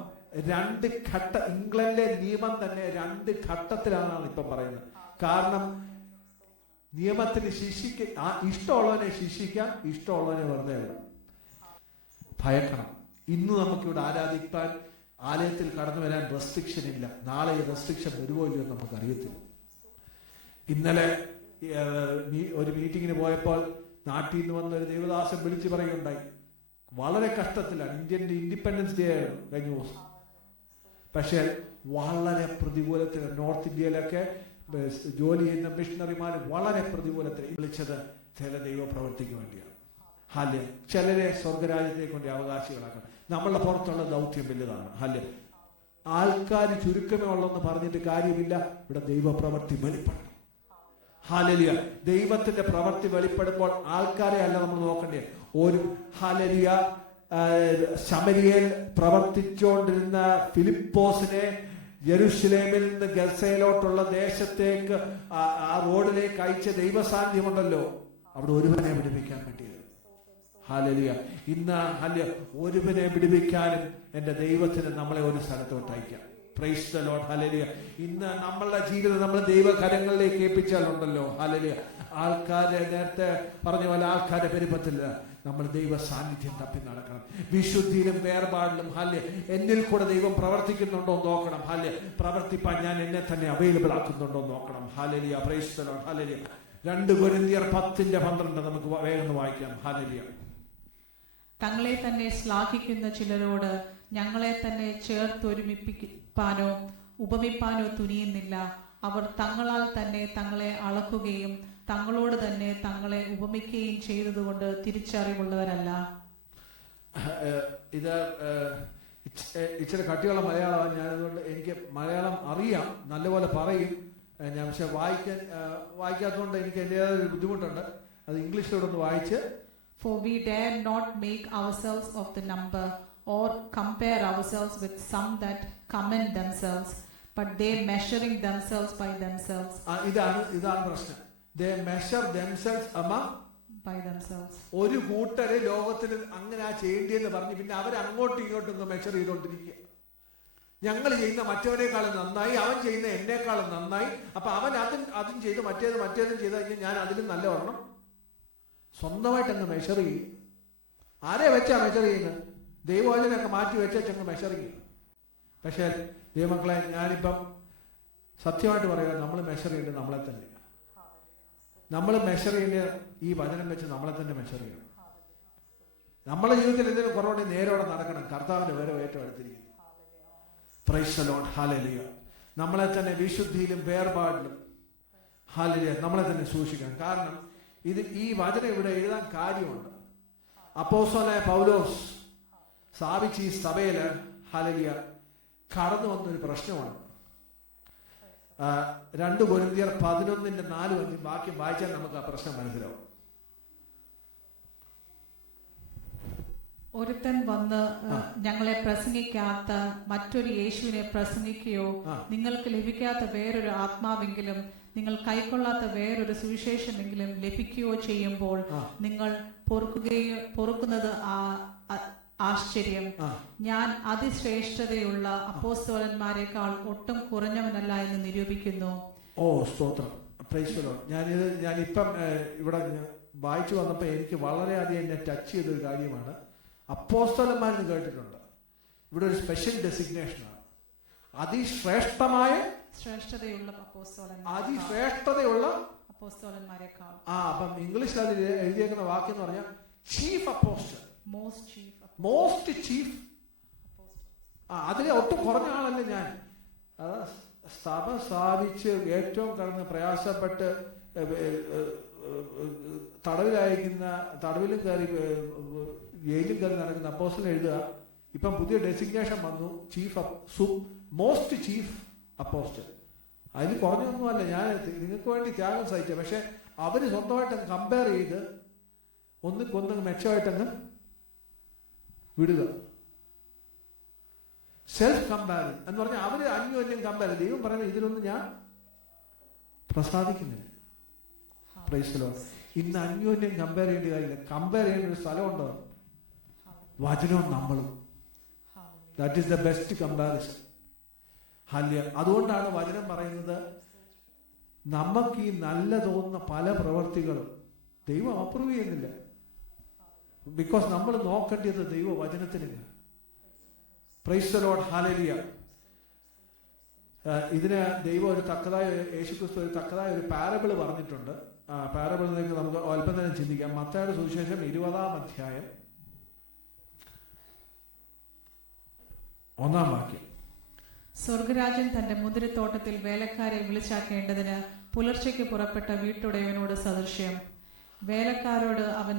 2 ഘട്ട, ഇംഗ്ലണ്ടിലെ നിയമം തന്നെ 2 ഘട്ടത്തിലാണെന്നാണ് ഇപ്പം പറയുന്നത്. കാരണം നിയമത്തിന് ഇഷ്ടമുള്ളവനെ ശിക്ഷിക്കാം, ഇഷ്ടമുള്ളവനെ വെറുതെ വിടാം. ഭയക്കണം. ഇന്ന് നമുക്കിവിടെ ആരാധിക്കാൻ ആലയത്തിൽ കടന്നു വരാൻ റെസ്ട്രിക്ഷൻ ഇല്ല. നാളെ ഈ റെസ്ട്രിക്ഷൻ വരുമോ ഇല്ലയോ നമുക്ക് അറിയത്തില്ല. ഇന്നലെ ഒരു മീറ്റിങ്ങിന് പോയപ്പോൾ നാട്ടിൽ നിന്ന് വന്ന ഒരു ദേവദാസൻ വിളിച്ചു പറയുകയുണ്ടായി, വളരെ കഷ്ടത്തിലാണ്. ഇന്ത്യന്റെ ഇൻഡിപെൻഡൻസ് ഡേ ആയിരുന്നു കഴിഞ്ഞ ദിവസം. പക്ഷെ വളരെ പ്രതികൂലത്തിൽ നോർത്ത് ഇന്ത്യയിലൊക്കെ ജോലി ചെയ്യുന്ന മിഷണറിമാർ വളരെ പ്രതികൂലത്തിൽ വിളിച്ചത് ചില ദൈവപ്രവൃത്തിക്ക് വേണ്ടിയാണ്. ഹല്യ ചിലരെ സ്വർഗരാജ്യത്തേക്ക് വേണ്ടി അവകാശികളാക്കണം. നമ്മളുടെ പുറത്തുള്ള ദൗത്യം വലുതാണ്. ഹല്യ ആൾക്കാർ ചുരുക്കമേ ഉള്ളെന്ന് പറഞ്ഞിട്ട് കാര്യമില്ല. ഇവിടെ ദൈവപ്രവൃത്തി വെളിപ്പെടണം. ഹല്ലേലൂയ. ദൈവത്തിന്റെ പ്രവൃത്തി വെളിപ്പെടുമ്പോൾ ആൾക്കാരെ അല്ല നമ്മൾ നോക്കണ്ടേ. ഒരു ഹല്ലേലൂയ ശമരിയയിൽ പ്രവർത്തിച്ചുകൊണ്ടിരുന്ന ഫിലിപ്പോസിനെ യെരുശലേമിൽ നിന്ന് ഗസയിലോട്ടുള്ള ദേശത്തേക്ക് ആ റോഡിലേക്ക് അയച്ച ദൈവസാന്നിധ്യമുണ്ടല്ലോ, അവിടെ ഒരുവനെ വിടുവിക്കാൻ വേണ്ടിയത്. ഹല്ലേലൂയ. ഇന്ന് ഹല്ലേലൂയ ഒരുവനെ വിടുവിക്കാനും എന്റെ ദൈവത്തിന് നമ്മളെ ഒരു സ്ഥലത്തോട്ട് അയക്കാം. Price the Lord. ഹല്ലേലൂയ. ഇന്ന് നമ്മളുടെ ജീവിതം നമ്മൾ ദൈവകരങ്ങളിലേക്ക് ഏൽപ്പിച്ചാലുണ്ടല്ലോ ഹല്ലേലൂയ, ആൾക്കാരെ നേരത്തെ പറഞ്ഞ പോലെ ആൾക്കാരുടെ പെരുപ്പത്തില്ല, നമ്മൾ ദൈവ സാന്നിധ്യം തപ്പി നടക്കണം. വിശുദ്ധിയിലും വേർപാടിലും ഹല്ലേലൂയ എന്നിൽ കൂടെ ദൈവം പ്രവർത്തിക്കുന്നുണ്ടോ നോക്കണം. ഹല്ലേലൂയ പ്രവർത്തിപ്പാൻ ഞാൻ എന്നെ തന്നെ അവൈലബിൾ ആക്കുന്നുണ്ടോ നോക്കണം. Hallelujah. Praise the Lord. Hallelujah. 2 കൊരിന്ത്യർ 10:12 നമുക്ക് വേഗം വായിക്കാം. ഹല്ലേലൂയ. തങ്ങളെ തന്നെ ശ്ലാഘിക്കുന്ന ചിലരോട് ഞങ്ങളെ തന്നെ ചേർത്തൊരുമിപ്പിക്കാനോ ഉപമിപ്പാനോ തുനിയുന്നില്ല. അവർ തങ്ങളാൽ തന്നെ തങ്ങളെ അളക്കുകയും തങ്ങളോട് തന്നെ തങ്ങളെ ഉപമിക്കുകയും ചെയ്തതുകൊണ്ട് തിരിച്ചറിവുള്ളവരല്ല. ഇത് ഇച്ചിരി കട്ടിയുള്ള മലയാളമാണ് ഞാൻ, അതുകൊണ്ട് എനിക്ക് മലയാളം അറിയാം, നല്ലപോലെ പറയും ഞാൻ. പക്ഷെ വായിക്കാത്തതുകൊണ്ട് എനിക്ക് എൻ്റെതായ ഒരു ബുദ്ധിമുട്ടുണ്ട്. അത് ഇംഗ്ലീഷിലൂടെ വായിച്ച്. For we dare not make ourselves of the number, or compare ourselves with some that commend themselves, but they measuring themselves by themselves. ഇതാണ് പ്രശ്നം. They measure themselves among by themselves. ഒരു കൂട്ടരെ ലോകത്തിൽ അങ്ങനെ ചെയ്യേണ്ടിയെന്ന് പറഞ്ഞ് പിന്നെ അവർ അങ്ങോട്ടും ഇങ്ങോട്ടും മെഷർ ചെയ്തുകൊണ്ടിരിക്കുക. ഞങ്ങൾ ചെയ്യുന്ന മറ്റവനേക്കാളും നന്നായി, അവൻ ചെയ്യുന്ന എന്നേക്കാളും നന്നായി. അപ്പൊ അവൻ അതും ചെയ്ത് മറ്റേതും ചെയ്ത് കഴിഞ്ഞാൽ ഞാൻ അതിലും നല്ല വരണം. സ്വന്തമായിട്ട് അങ്ങ് മെഷർ ചെയ്യും. ആരെ വെച്ചാ മെഷർ ചെയ്യുന്നത്? ദൈവവചനൊക്കെ മാറ്റി വെച്ചങ്ങ് മെഷർ ചെയ്യും. പക്ഷേ ദൈവമക്കളെ, ഞാനിപ്പം സത്യമായിട്ട് പറയുക, നമ്മൾ മെഷർ ചെയ്യേണ്ടത് നമ്മളെ തന്നെ. നമ്മൾ മെഷർ ചെയ്യേണ്ട ഈ വചനം വെച്ച് നമ്മളെ തന്നെ മെഷർ ചെയ്യണം. നമ്മളെ ജീവിതത്തിൽ എന്തെങ്കിലും കുറവുണ്ടെങ്കിൽ നേരോടെ നടക്കണം. കർത്താവിന്റെ വരവ് ഏറ്റവും അടുത്തിരിക്കുന്നു. Price the Lord, hallelujah. നമ്മളെ തന്നെ വിശുദ്ധിയിലും വേർപാടിലും ഹല്ലേലൂയ നമ്മളെ തന്നെ സൂക്ഷിക്കണം. കാരണം ഈ വചനം ഇവിടെ എഴുതാൻ കാര്യമുണ്ട്. അപ്പോസ്തലനായ പൗലോസ് സ്ഥാപിച്ച ഈ സഭയില് ഹല്ലേലൂയ കടന്നു വന്നൊരു പ്രശ്നമാണ്. 2 കൊരിന്ത്യർ 11:4 വാക്യം വായിച്ചാൽ നമുക്ക് ആ പ്രശ്നം മനസ്സിലാവും. ഒരുത്തൻ വന്ന് ഞങ്ങളെ പ്രസംഗിക്കാത്ത മറ്റൊരു യേശുവിനെ പ്രസംഗിക്കുകയോ നിങ്ങൾക്ക് ലഭിക്കാത്ത വേറൊരു ആത്മാവെങ്കിലും നിങ്ങൾ കൈക്കൊള്ളാത്ത വേറൊരു സുവിശേഷമെങ്കിലും ലഭിക്കുകയോ ചെയ്യുമ്പോൾ നിങ്ങൾ പൊറുക്കുന്നത് ആശ്ചര്യം. ഞാൻ അതിശ്രേഷ്ഠതയുള്ള അപ്പോസ്തലന്മാരെക്കാൾ ഒട്ടും കുറഞ്ഞവനല്ല എന്ന് നിരൂപിക്കുന്നു. ഓ സ്തോത്രം, പ്രൈസ് ദി ലോർഡ്. ഞാനിപ്പം ഇവിടെ വായിച്ചു വന്നപ്പോൾ എനിക്ക് വളരെയധികം എന്നെ ടച്ച് ചെയ്തൊരു കാര്യമാണ്. അപ്പോസ്തലന്മാരെന്ന് കേട്ടിട്ടുണ്ട്. ഇവിടെ ഒരു സ്പെഷ്യൽ ഡെസിഗ്നേഷനാണ്. അതിശ്രേഷ്ഠമായ അപ്പോസ്തലന്മാരെക്കാൾ. അപ്പം ഇംഗ്ലീഷിൽ അതിൽ എഴുതിയേക്കുന്ന വാക്യം എന്ന് പറഞ്ഞാൽ ചീഫ് അപ്പോസ്റ്റൽ, മോസ്റ്റ് ചീഫ്. അതിലെ ഒട്ടും കുറഞ്ഞ ആളല്ല ഞാൻ. സഭ സ്ഥാപിച്ച് ഏറ്റവും കടന്ന് പ്രയാസപ്പെട്ട് തടവിലും കയറി ജയിലും കയറി നടക്കുന്ന അപ്പോസ്റ്റൽ എഴുതുക. ഇപ്പം പുതിയ ഡെസിഗ്നേഷൻ വന്നു, മോസ്റ്റ് ചീഫ് അപ്പോസ്റ്റൽ. അതിൽ കുറഞ്ഞൊന്നുമല്ല. ഞാൻ നിങ്ങൾക്ക് വേണ്ടി ത്യാഗം സഹിച്ച. പക്ഷെ അവര് സ്വന്തമായിട്ട് കമ്പയർ ചെയ്ത് ഒന്നിക്കൊന്ന് മെച്ചമായിട്ടങ്ങ് വിടുക. സെൽഫ് കമ്പാരിസൺ എന്ന് പറഞ്ഞാൽ അവര് അന്യോന്യം കമ്പയർ. ദൈവം പറയുന്നത് ഇതിലൊന്നും ഞാൻ പ്രസാദിക്കുന്നില്ല. Price the Lord. ഇന്ന് അന്യോന്യം കമ്പയർ ചെയ്യേണ്ട കാര്യമില്ല. കമ്പയർ ചെയ്യേണ്ട ഒരു സ്ഥലമുണ്ടോ? വചനവും നമ്മളും. That is the best comparison. അതുകൊണ്ടാണ് വചനം പറയുന്നത്, നമുക്ക് ഈ നല്ല തോന്നുന്ന പല പ്രവർത്തികളും ദൈവം അപ്രൂവ് ചെയ്യുന്നില്ല. ബിക്കോസ് നമ്മൾ നോക്കേണ്ടത് ദൈവവചനത്തിനില്ല. Praise the Lord, hallelujah. ഇതിന് ദൈവം ഒരു തക്കതായ, യേശുക്രിസ്തു ഒരു തക്കതായ ഒരു പാരബിൾ പറഞ്ഞിട്ടുണ്ട്. പാരബിളിലേക്ക് നമുക്ക് അല്പം തന്നെ ചിന്തിക്കാം. മത്തായിയുടെ സുവിശേഷം 20-ാം അധ്യായം 1-ാം വാക്യം. സ്വർഗരാജ്യം തന്റെ മുന്തിരിത്തോട്ടത്തിൽ വേലക്കാരെ വിളിച്ചാക്കേണ്ടതിന് പുലർച്ചയ്ക്ക് പുറപ്പെട്ട വീട്ടുടയവനോട് സദൃശ്യം. വേലക്കാരോട് അവൻ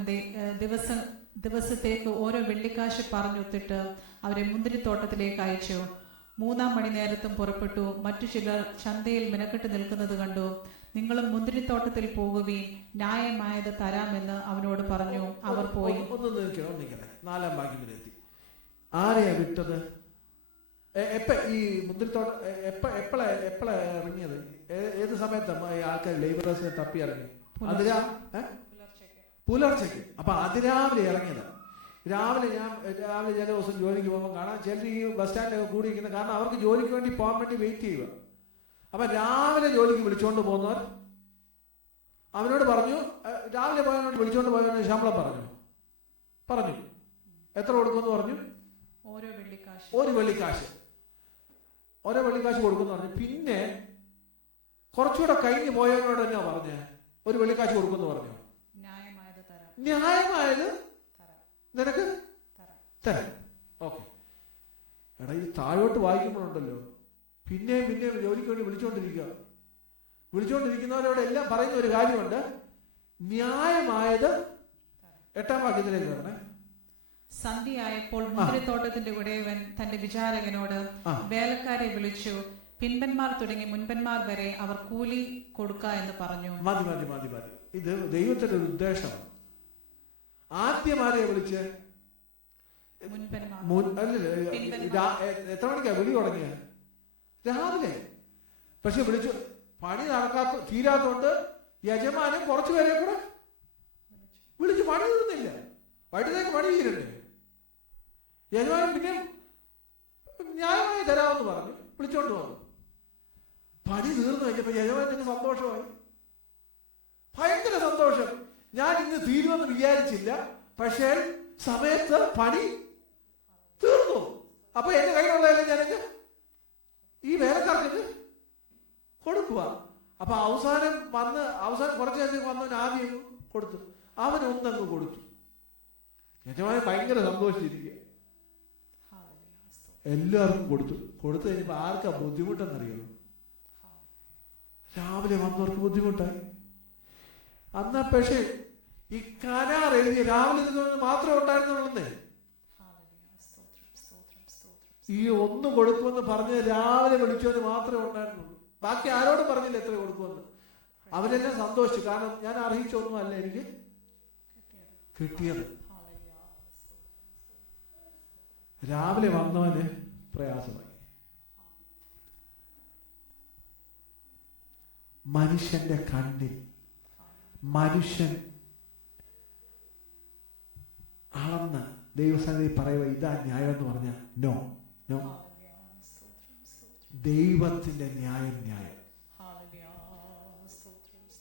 ദിവസത്തേക്ക് ഓരോ വെള്ളിക്കാശ് പറഞ്ഞൊത്തിട്ട് അവരെ മുന്തിരിത്തോട്ടത്തിലേക്ക് അയച്ചു. 3-ാം മണിനേരത്തും പുറപ്പെട്ടു. മറ്റു ചിലർ ചന്തയിൽ മിനക്കെട്ട് നിൽക്കുന്നത് കണ്ടു. നിങ്ങളും മുന്തിരിത്തോട്ടത്തിൽ പോകുകയും ന്യായമായത് തരാമെന്ന് അവനോട് പറഞ്ഞു. അവർ പോയി. 4-ാം വാക്യത്തിലെത്തി. ആരെയാ വിട്ടത്? ഈ മുന്തിരിത്തോട്ടം എപ്പോഴാ ഇറങ്ങിയത്? ഏത് സമയത്താണ് ഈ ആൾക്കാർ ലേബറേഴ്സിനെ തപ്പി ഇറങ്ങി? പുലർച്ചയ്ക്ക്. അപ്പൊ അതിരാവിലെ ഇറങ്ങിയതാണ്. രാവിലെ ചില ദിവസം ജോലിക്ക് പോകുമ്പോൾ കാണാം ചിലർ ഈ ബസ് സ്റ്റാൻഡിലൊക്കെ കൂടിയിരിക്കുന്നത്. കാരണം അവർക്ക് ജോലിക്ക് വേണ്ടി പോകാൻ വേണ്ടി വെയിറ്റ് ചെയ്യുക. അപ്പൊ രാവിലെ ജോലിക്ക് വിളിച്ചുകൊണ്ട് പോകുന്നവർ അവനോട് പറഞ്ഞു, രാവിലെ പോയവനോട് വിളിച്ചുകൊണ്ട് പോയവനോട് ശമ്പളം പറഞ്ഞു എത്ര കൊടുക്കുമെന്ന് പറഞ്ഞു? ഓരോ വെള്ളിക്കാശ് കൊടുക്കുന്നു പറഞ്ഞു. പിന്നെ കുറച്ചുകൂടെ കഴിഞ്ഞ് പോയവനോട് തന്നെ പറഞ്ഞ് ഒരു വെള്ളിക്കാശ് കൊടുക്കുന്നു പറഞ്ഞു. ന്യായമായത് നിനക്ക് തരാം. ഓക്കെ. എടാ, ഇത് താഴോട്ട് വായിക്കുമ്പോഴുണ്ടല്ലോ പിന്നെയും ജോലിക്ക് വേണ്ടി വിളിച്ചുകൊണ്ടിരിക്കുന്നവരോട് എല്ലാം പറയുന്ന ഒരു കാര്യമുണ്ട്. ന്യായമായത് 8-ാം വാക്യത്തിലേക്ക് വരണേ. സന്ധ്യയായപ്പോൾ മുന്തിരിത്തോട്ടത്തിന്റെ ഉടയവൻ തന്റെ വിചാരകനോട് വേലക്കാരെ വിളിച്ചു, പിൻപന്മാർ തുടങ്ങി മുൻപന്മാർ വരെ അവർ കൂലി കൊടുക്ക എന്ന് പറഞ്ഞു. മതി മതി മതി മതി. ഇത് ദൈവത്തിന്റെ ഒരു ഉദ്ദേശമാണ്. ആദ്യം ആരെയാ വിളിച്ച്? എത്ര മണിക്കാ വിളി തുടങ്ങിയ? രാവിലെ. പക്ഷെ വിളിച്ചു, പണി തീരാത്തോണ്ട് യജമാനും കുറച്ചുപേരെ കൂടെ വിളിച്ചു. പണി തീർന്നില്ല, വൈകിട്ടേക്ക് പണി തീരണ്ടേ. യജമാനും പിന്നെ ന്യായമായി തരാമെന്ന് പറഞ്ഞു വിളിച്ചോണ്ട് വന്നു. പണി തീർന്നു കഴിഞ്ഞപ്പോ യജമാനത്തിന് സന്തോഷമായി, ഭയങ്കര സന്തോഷം. ഞാൻ ഇന്ന് തീരുമെന്ന് വിചാരിച്ചില്ല, പക്ഷേ സമയത്ത് പണി തീർന്നു. അപ്പൊ എന്റെ കയ്യിലുള്ളതല്ലേ ഞാനത് ഈ വേലക്കാർക്ക് കൊടുക്കുക. അപ്പൊ അവസാനം കുറച്ചു നേരത്തേക്ക് വന്നവൻ ആദ്യം കൊടുത്തു, അവൻ ഒന്നങ്ങ് കൊടുത്തു. യജമാനൻ ഭയങ്കര സന്തോഷിച്ചിരിക്കുക, എല്ലാവർക്കും കൊടുത്തു. കൊടുത്തു കഴിഞ്ഞപ്പോ ആർക്കാ ബുദ്ധിമുട്ടെന്നറിയണം? രാവിലെ വന്നവർക്ക് ബുദ്ധിമുട്ടായി. അന്നാ പക്ഷേ ഈ കരാർ എഴുതിയ രാവിലെ മാത്രമേ ഉണ്ടായിരുന്നുള്ളേ. ഈ ഒന്ന് കൊടുക്കുമെന്ന് പറഞ്ഞ് രാവിലെ വിളിച്ചവന് മാത്രമേ ഉണ്ടായിരുന്നുള്ളൂ. ബാക്കി ആരോടും പറഞ്ഞില്ല എത്ര കൊടുക്കുമെന്ന്. അവരെല്ലാം സന്തോഷിച്ചു, കാരണം ഞാൻ അർഹിച്ചൊന്നും അല്ല എനിക്ക് കിട്ടിയത്. രാവിലെ വന്നവന് പ്രയാസമായി. മനുഷ്യന്റെ കണ്ണിൽ മനുഷ്യൻ അളന്ന് ദൈവസന്നിധി പറയുക ഇതാ ന്യായം എന്ന് പറഞ്ഞ നോ നോ. ദൈവത്തിന്റെ ന്യായം ന്യായം.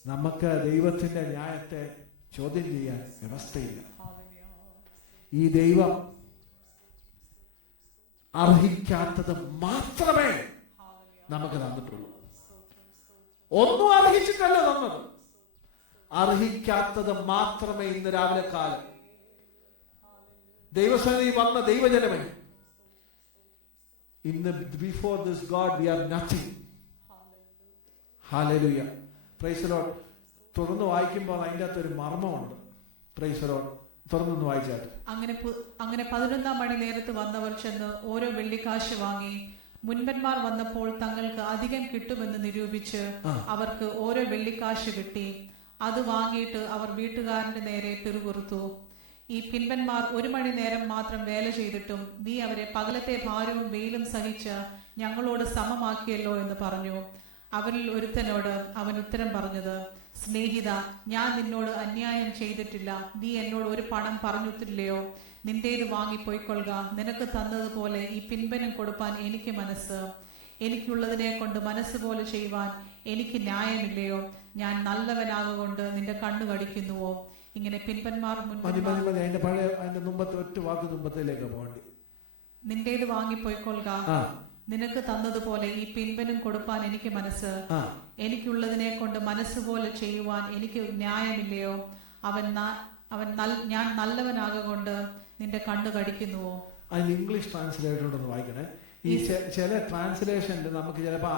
നമുക്ക് ദൈവത്തിന്റെ ന്യായത്തെ ചോദ്യം ചെയ്യാൻ വ്യവസ്ഥയില്ല. ഈ ദൈവം അർഹിക്കാത്തത് മാത്രമേ നമുക്ക് തന്നിട്ടുള്ളൂ. ഒന്നും അർഹിച്ചിട്ടല്ല തന്നത്, അർഹിക്കാത്തത് മാത്രമേ. ഇന്ന് രാവിലെ കാലം ദൈവസന്നിധി വന്ന ദൈവജനമേ, ഇന്ന് before this God we are nothing. Hallelujah, praise the Lord. തുടർന്ന് വായിക്കുമ്പോൾ അതിൻ്റെ അകത്ത് ഒരു മർമ്മമുണ്ട്. Praise the Lord. തുറന്നൊന്ന് വായിച്ചാട്ടെ. അങ്ങനെ 11-ാം മണി നേരത്ത് വന്നവർ ചെന്ന് ഓരോ വെള്ളിക്കാശ് വാങ്ങി മുൻപന്മാർ വന്നപ്പോൾ തങ്ങൾക്ക് അധികം കിട്ടുമെന്ന് നിരൂപിച്ച് അവർക്ക് ഓരോ വെള്ളിക്കാശ് കിട്ടി. അത് വാങ്ങിയിട്ട് അവർ വീട്ടുകാരന്റെ നേരെ പിറുപിറുത്തു. ഈ പിൻപന്മാർ 1 മണി നേരം മാത്രം വേല ചെയ്തിട്ടും നീ അവരെ പകലത്തെ ഭാരവും വെയിലും സഹിച്ച് ഞങ്ങളോട് സമമാക്കിയല്ലോ എന്ന് പറഞ്ഞു. അവരിൽ ഒരുത്തനോട് അവൻ ഉത്തരം പറഞ്ഞത്, സ്നേഹിത, ഞാൻ നിന്നോട് അന്യായം ചെയ്തിട്ടില്ല. നീ എന്നോട് ഒരു പണം പറഞ്ഞിട്ടില്ലയോ? നിന്റേത് വാങ്ങിപ്പോയിക്കൊള്ളുക. നിനക്ക് തന്നതുപോലെ ഈ പിൻപനും കൊടുപ്പാൻ എനിക്ക് മനസ്സ്. എനിക്കുള്ളതിനെ കൊണ്ട് മനസ്സുപോലെ ചെയ്യുവാൻ എനിക്ക് ന്യായമില്ലയോ? ഞാൻ നല്ലവനാകൊണ്ട് നിന്റെ കണ്ണു കടിക്കുന്നുവോ? ഇങ്ങനെ പിൻപന്മാർ നിന്റേത് വാങ്ങിപ്പോയിക്കൊള്ളുക. നിനക്ക് തന്നതുപോലെ ഈ പിൻപനും കൊടുപ്പാൻ എനിക്ക് മനസ്സ്. എനിക്കുള്ളതിനെ കൊണ്ട് മനസ്സുപോലെ ചെയ്യുവാൻ എനിക്ക് ന്യായമില്ലയോ? ഞാൻ നല്ലവനാകൊണ്ട് നിന്റെ കണ്ണു കടിക്കുന്നുവോ? അതിന് ഇംഗ്ലീഷ് ട്രാൻസ്ലേറ്റർ ഉണ്ടെന്ന് വായിക്കണേ. ഈ ചില ട്രാൻസ്ലേഷനിൽ നമുക്ക് ചിലപ്പോ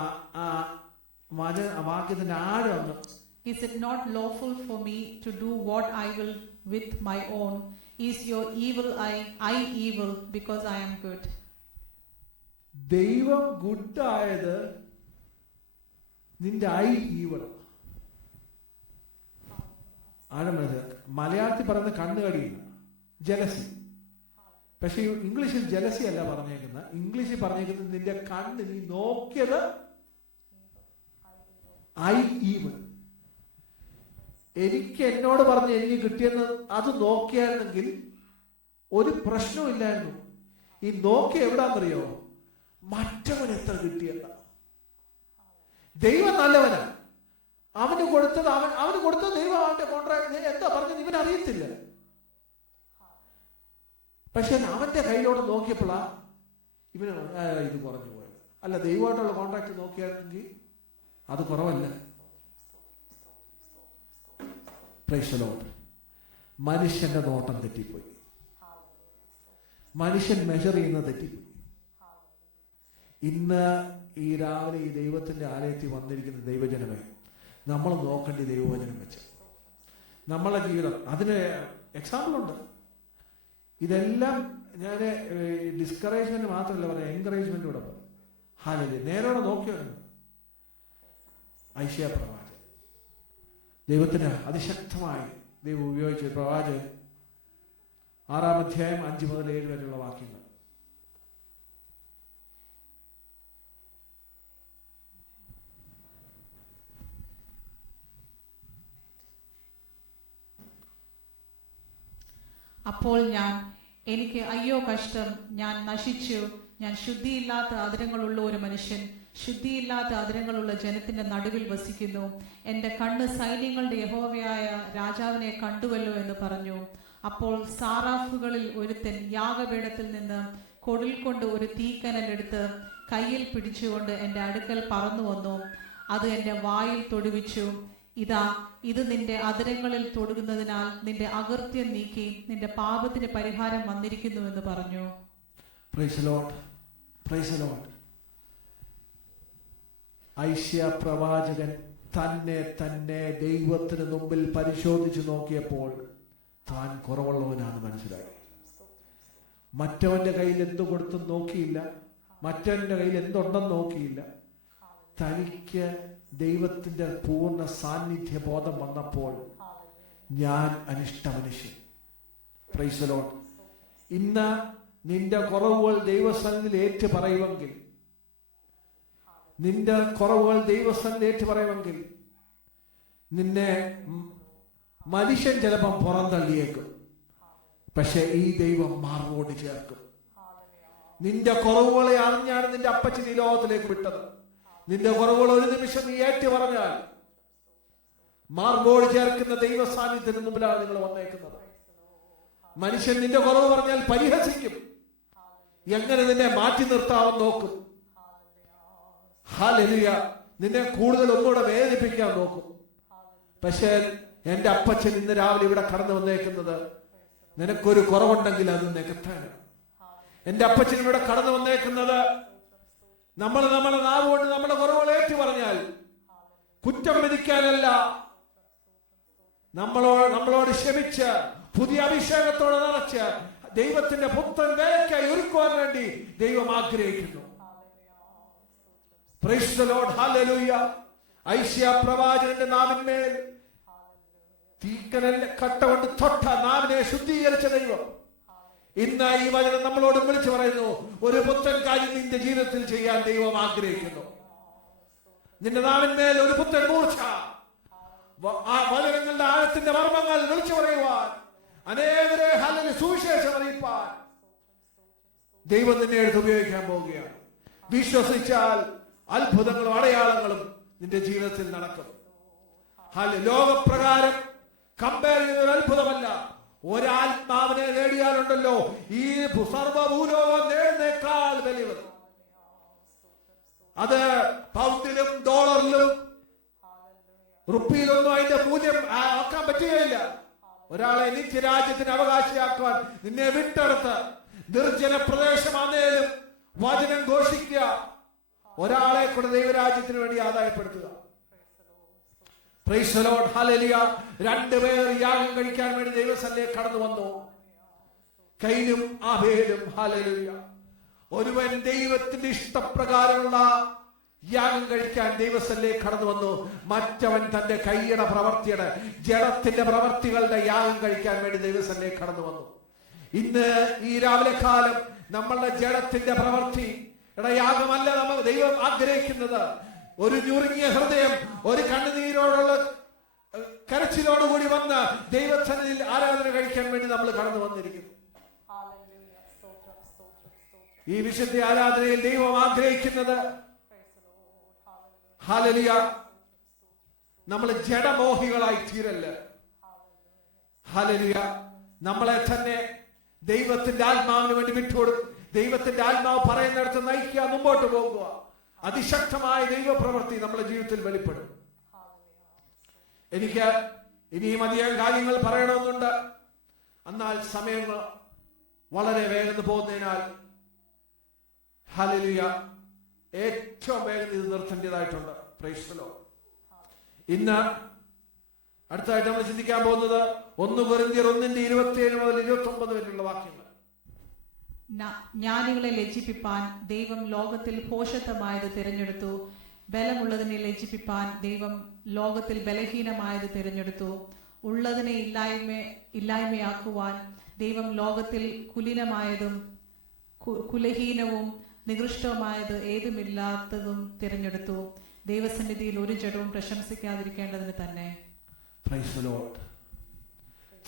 വാക്യത്തിന്റെ ആഴം, Is it not lawful for me to do what I will with my own? Is your evil I evil because I am good? ദൈവം ഗുഡ് ആയത് നിന്റെ ഐ ഈവൾ. ആഴം മനസ്സിലാക്കുക. മലയാളത്തിൽ പറയുന്ന കണ്ണുകടിയില്ല, ജലസി. പക്ഷെ ഇംഗ്ലീഷിൽ ജലസി അല്ല പറഞ്ഞേക്കുന്നത്. ഇംഗ്ലീഷിൽ പറഞ്ഞേക്കുന്നത് നിന്റെ കണ്ണ് നീ നോക്കിയത് ഐ ഈവൾ. എനിക്ക് എന്നോട് പറഞ്ഞ് എനിക്ക് കിട്ടിയെന്ന് അത് നോക്കിയായിരുന്നെങ്കിൽ ഒരു പ്രശ്നവും ഇല്ലായിരുന്നു. ഈ നോക്കി എവിടാന്നറിയോ? മറ്റവൻ എത്ര കിട്ടിയല്ല. ദൈവം നല്ലവനാ. അവന് കൊടുത്തത് ദൈവം അവന്റെ കോൺട്രാക്ട് എന്താ പറഞ്ഞത് ഇവൻ അറിയത്തില്ല. പക്ഷെ അവന്റെ കയ്യിലോട്ട് നോക്കിയപ്പോഴാ ഇവന് ഇത് കുറഞ്ഞു പോയത്. അല്ല, ദൈവമായിട്ടുള്ള കോൺട്രാക്ട് നോക്കിയായിരുന്നെങ്കിൽ അത് കുറവല്ല. Price the Lord. മനുഷ്യന്റെ നോട്ടം തെറ്റിപ്പോയി. മനുഷ്യൻ മെഷർ ചെയ്യുന്നത് തെറ്റിപ്പോയി. ഇന്ന് ഈ രാവിലെ ഈ ദൈവത്തിന്റെ ആലയത്തിൽ വന്നിരിക്കുന്ന ദൈവജനമേ, നമ്മൾ നോക്കേണ്ട ദൈവവചനം വെച്ച് നമ്മളെ ജീവിതം. അതിന് എക്സാമ്പിൾ ഉണ്ട്. ഇതെല്ലാം ഞാൻ ഡിസ്കറേജ്മെന്റ് മാത്രമല്ല പറയാം, എൻകറേജ്മെന്റ് കൂടെ പറയും. ഹാലലൂയ. നേരോടെ നോക്കിയാണ് ഐശയ്യാ പ്രവാചകൻ. ദൈവത്തിന് അതിശക്തമായി ദൈവം ഉപയോഗിച്ച പ്രവാചകൻ. 6-ാം അധ്യായം 5 മുതൽ 7 വരെയുള്ള വാക്യങ്ങൾ. അപ്പോൾ എനിക്ക് അയ്യോ കഷ്ടം, ഞാൻ നശിച്ചു, ഞാൻ ശുദ്ധിയില്ലാത്ത അധരങ്ങളുള്ള ഒരു മനുഷ്യൻ, ശുദ്ധിയില്ലാത്ത അധരങ്ങളുള്ള ജനത്തിന്റെ നടുവിൽ വസിക്കുന്നു. എന്റെ കണ്ണ് സൈന്യങ്ങളുടെ യഹോവയായ രാജാവിനെ കണ്ടുവല്ലോ എന്ന് പറഞ്ഞു. അപ്പോൾ സാറാഫുകളിൽ ഒരുത്തൻ യാഗപീഠത്തിൽ നിന്ന് കൊടിൽ കൊണ്ട് ഒരു തീക്കനലെടുത്ത് കയ്യിൽ പിടിച്ചുകൊണ്ട് എന്റെ അടുക്കൽ പറന്നു വന്നു. അത് എന്റെ വായിൽ തൊടുവിച്ചു. ഇതാ, ഇത് നിന്റെ അധരങ്ങളിൽ തൊടുകുന്നതിനാൽ നിന്റെ അകൃത്യം നീക്കി നിന്റെ പാപത്തിന് പരിഹാരം വന്നിരിക്കുന്നു എന്ന് പറഞ്ഞു. Praise the Lord, praise the Lord. Aishayya പ്രവാചകൻ തന്നെ ദൈവത്തിന് മുമ്പിൽ പരിശോധിച്ചു നോക്കിയപ്പോൾ താൻ കുറവുള്ളവനാണ് മനസ്സിലായി. മറ്റവന്റെ കയ്യിൽ എന്തു കൊടുത്തും നോക്കിയില്ല, മറ്റവന്റെ കയ്യിൽ എന്തുണ്ടെന്ന് നോക്കിയില്ല. തനിക്ക് ദൈവത്തിന്റെ പൂർണ്ണ സാന്നിധ്യ ബോധം വന്നപ്പോൾ ഞാൻ അനിഷ്ട മനുഷ്യൻ. Price the Lord. ഇന്ന് നിന്റെ കുറവുകൾ ദൈവസന്നിധിയിൽ ഏറ്റു പറയുമെങ്കിൽ, നിന്റെ കുറവുകൾ ദൈവസന്നിധിയിൽ ഏറ്റു പറയുമെങ്കിൽ നിന്നെ മനുഷ്യൻ ചിലപ്പം പുറന്തള്ളിയേക്കും, പക്ഷെ ഈ ദൈവം മാർവോട് ചേർക്കും. നിന്റെ കുറവുകളെ അറിഞ്ഞാണ് നിന്റെ അപ്പച്ചൻ ഈ ലോകത്തിലേക്ക് വിട്ടത്. നിന്റെ കുറവുകൾ ഒരു നിമിഷം നീ ഏറ്റു പറഞ്ഞാൽ മാർവോട് ചേർക്കുന്ന ദൈവ സാന്നിധ്യത്തിന് മുമ്പിലാണ് നിങ്ങൾ വന്നേക്കുന്നത്. മനുഷ്യൻ നിന്റെ കുറവ് പറഞ്ഞാൽ പരിഹസിക്കും, എങ്ങനെ നിന്നെ മാറ്റി നിർത്താമെന്ന് നോക്കും. ഹല്ലേലൂയ. നിന്നെ കൂടുതൽ ഒന്നുകൂടെ വേദനിപ്പിക്കാൻ നോക്കും. പക്ഷേ എന്റെ അപ്പച്ചൻ ഇന്ന് രാവിലെ ഇവിടെ കടന്നു വന്നേക്കുന്നത് നിനക്കൊരു കുറവുണ്ടെങ്കിൽ അത് നികത്താനാണ്. എന്റെ അപ്പച്ചൻ ഇവിടെ കടന്നു വന്നേക്കുന്നത് നമ്മുടെ നാവ് കൊണ്ട് നമ്മുടെ കുറവുകൾ ഏറ്റു പറഞ്ഞാൽ കുറ്റം വിധിക്കാനല്ല, നമ്മളോട് ക്ഷമിച്ച് പുതിയ അഭിഷേകത്തോടെ നിറച്ച് ദൈവത്തിന്റെ പുത്രൻ വേലയ്ക്കായി ഒരുക്കുവാൻ വേണ്ടി ദൈവം ആഗ്രഹിക്കുന്നു. Praise the Lord, hallelujah. ഐശയ്യാ പ്രവാചകന്റെ നാവിന്മേൽ തീക്കനൽ കട്ട കൊണ്ട് തൊട്ട നാവിനെ ശുദ്ധീകരിച്ച ദൈവം ഇന്ന് ഈ വചനം നമ്മളോട് വിളിച്ചു പറയുന്നു, ഒരു പുത്തൻ കാര്യം നിന്റെ ജീവിതത്തിൽ ചെയ്യാൻ ദൈവം ആഗ്രഹിക്കുന്നു. നിന്റെ നാവിന്മേൽ ഒരു പുത്തൻ മൂർച്ച, വചനങ്ങളുടെ ആഴത്തിന്റെ മർമ്മങ്ങൾ വിളിച്ചു പറയുവാൻ, അനേകരെ ഹല്ലേലൂയ സുവിശേഷം അറിയിപ്പാൻ ദൈവം നിന്നെ എടുത്ത് ഉപയോഗിക്കാൻ പോവുകയാണ്. വിശ്വസിച്ചാൽ അത്ഭുതങ്ങളും അടയാളങ്ങളും നിന്റെ ജീവിതത്തിൽ നടക്കും. ലോകപ്രകാരം കമ്പയർ ചെയ്യുന്ന അത്ഭുതമല്ല. ഒരാത്മാവിനെ നേടിയാലുണ്ടല്ലോ ഈ സർവഭൂലോകം നേടുന്നേക്കാൾ വലിയത്. അത് പൗണ്ടിലും ഡോളറിലും റുപ്പിയിലൊന്നും അതിന്റെ മൂല്യം ആക്കാൻ പറ്റുകയില്ല. ഒരാളെ നിത്യരാജ്യത്തിന് അവകാശിയാക്കുവാൻ നിന്നെ വിട്ടെടുത്ത് നിർജ്ജന പ്രദേശമാണേലും വചനം ഘോഷിക്കുക, ഒരാളെ കൂടെ ദൈവരാജ്യത്തിന് വേണ്ടി ആദായപ്പെടുത്തുക. Praise the Lord, hallelujah. 2 പേർ യാഗം കഴിക്കാൻ വേണ്ടി ദൈവസന്നിധിയിൽ കടന്നു വന്നു, കൈനും ആബേലും. ഹല്ലേലൂയ. ഒരുവൻ ദൈവത്തിന്റെ ഇഷ്ടപ്രകാരമുള്ള യാഗം കഴിക്കാൻ ദൈവസന്നിധിയിൽ കടന്നു വന്നു, മറ്റവൻ തന്റെ കൈയുടെ പ്രവർത്തിയുടെ ജഡത്തിന്റെ പ്രവർത്തികളുടെ യാഗം കഴിക്കാൻ വേണ്ടി ദൈവസന്നിധിയിൽ കടന്നു വന്നു. ഇന്ന് ഈ രാവിലെ കാലം നമ്മളുടെ ജഡത്തിന്റെ പ്രവർത്തി യാഗമല്ല നമ്മൾ ദൈവം ആഗ്രഹിക്കുന്നത്. ഒരു ഞുറുങ്ങിയ ഹൃദയം, ഒരു കണ്ണുനീരോടുള്ള കരച്ചിലോടുകൂടി വന്ന് ദൈവസന്നിധിയിൽ ആരാധന കഴിക്കാൻ വേണ്ടി നമ്മൾ കടന്നു വന്നിരിക്കുന്നു. ഈ വിശുദ്ധ ആരാധനയിൽ ദൈവം ആഗ്രഹിക്കുന്നത്, ഹല്ലേലൂയ, നമ്മൾ ജഡമോഹികളായി തീരല്ല. ഹല്ലേലൂയ. നമ്മളെ തന്നെ ദൈവത്തിന്റെ ആത്മാവിന് വേണ്ടി വിട്ടുകൊടുക്കും. ദൈവത്തിന്റെ ആത്മാവ് പറയുന്നിടത്ത് നയിക്കുക, മുമ്പോട്ട് പോകുക. അതിശക്തമായ ദൈവപ്രവൃത്തി നമ്മുടെ ജീവിതത്തിൽ വെളിപ്പെടും. എനിക്ക് ഇനിയും അധികം കാര്യങ്ങൾ പറയണമെന്നുണ്ട്, എന്നാൽ സമയങ്ങൾ വളരെ വേഗം പോകുന്നതിനാൽ ഹല്ലേലൂയ ഏറ്റവും വേഗം ഇത് നിർത്തേണ്ടതായിട്ടുണ്ട്. Price the Lord. ഇന്ന് അടുത്തായിട്ട് നമ്മൾ ചിന്തിക്കാൻ പോകുന്നത് 1 കൊരിന്ത്യർ 1:27 മുതൽ 29 വരെയുള്ള വാക്യങ്ങൾ. ജ്ഞാനികളെ ലജ്ജിപ്പിപ്പാൻ ദൈവം ലോകത്തിൽ ഭോഷത്വമായത് തിരഞ്ഞെടുത്തു. ബലമുള്ളതിനെ ലജ്ജിപ്പിപ്പാൻ ദൈവം ലോകത്തിൽ ബലഹീനമായത് തിരഞ്ഞെടുത്തു. ഉള്ളതിനെ ഇല്ലായ്മയാക്കുവാൻ ദൈവം ലോകത്തിൽ കുലീനമായതും കുലഹീനവും നികൃഷ്ടവുമായത് ഏതുമില്ലാത്തതും തിരഞ്ഞെടുത്തു. ദൈവസന്നിധിയിൽ ഒരു ജഡവും പ്രശംസിക്കാതിരിക്കേണ്ടതിന് തന്നെ. Praise the Lord.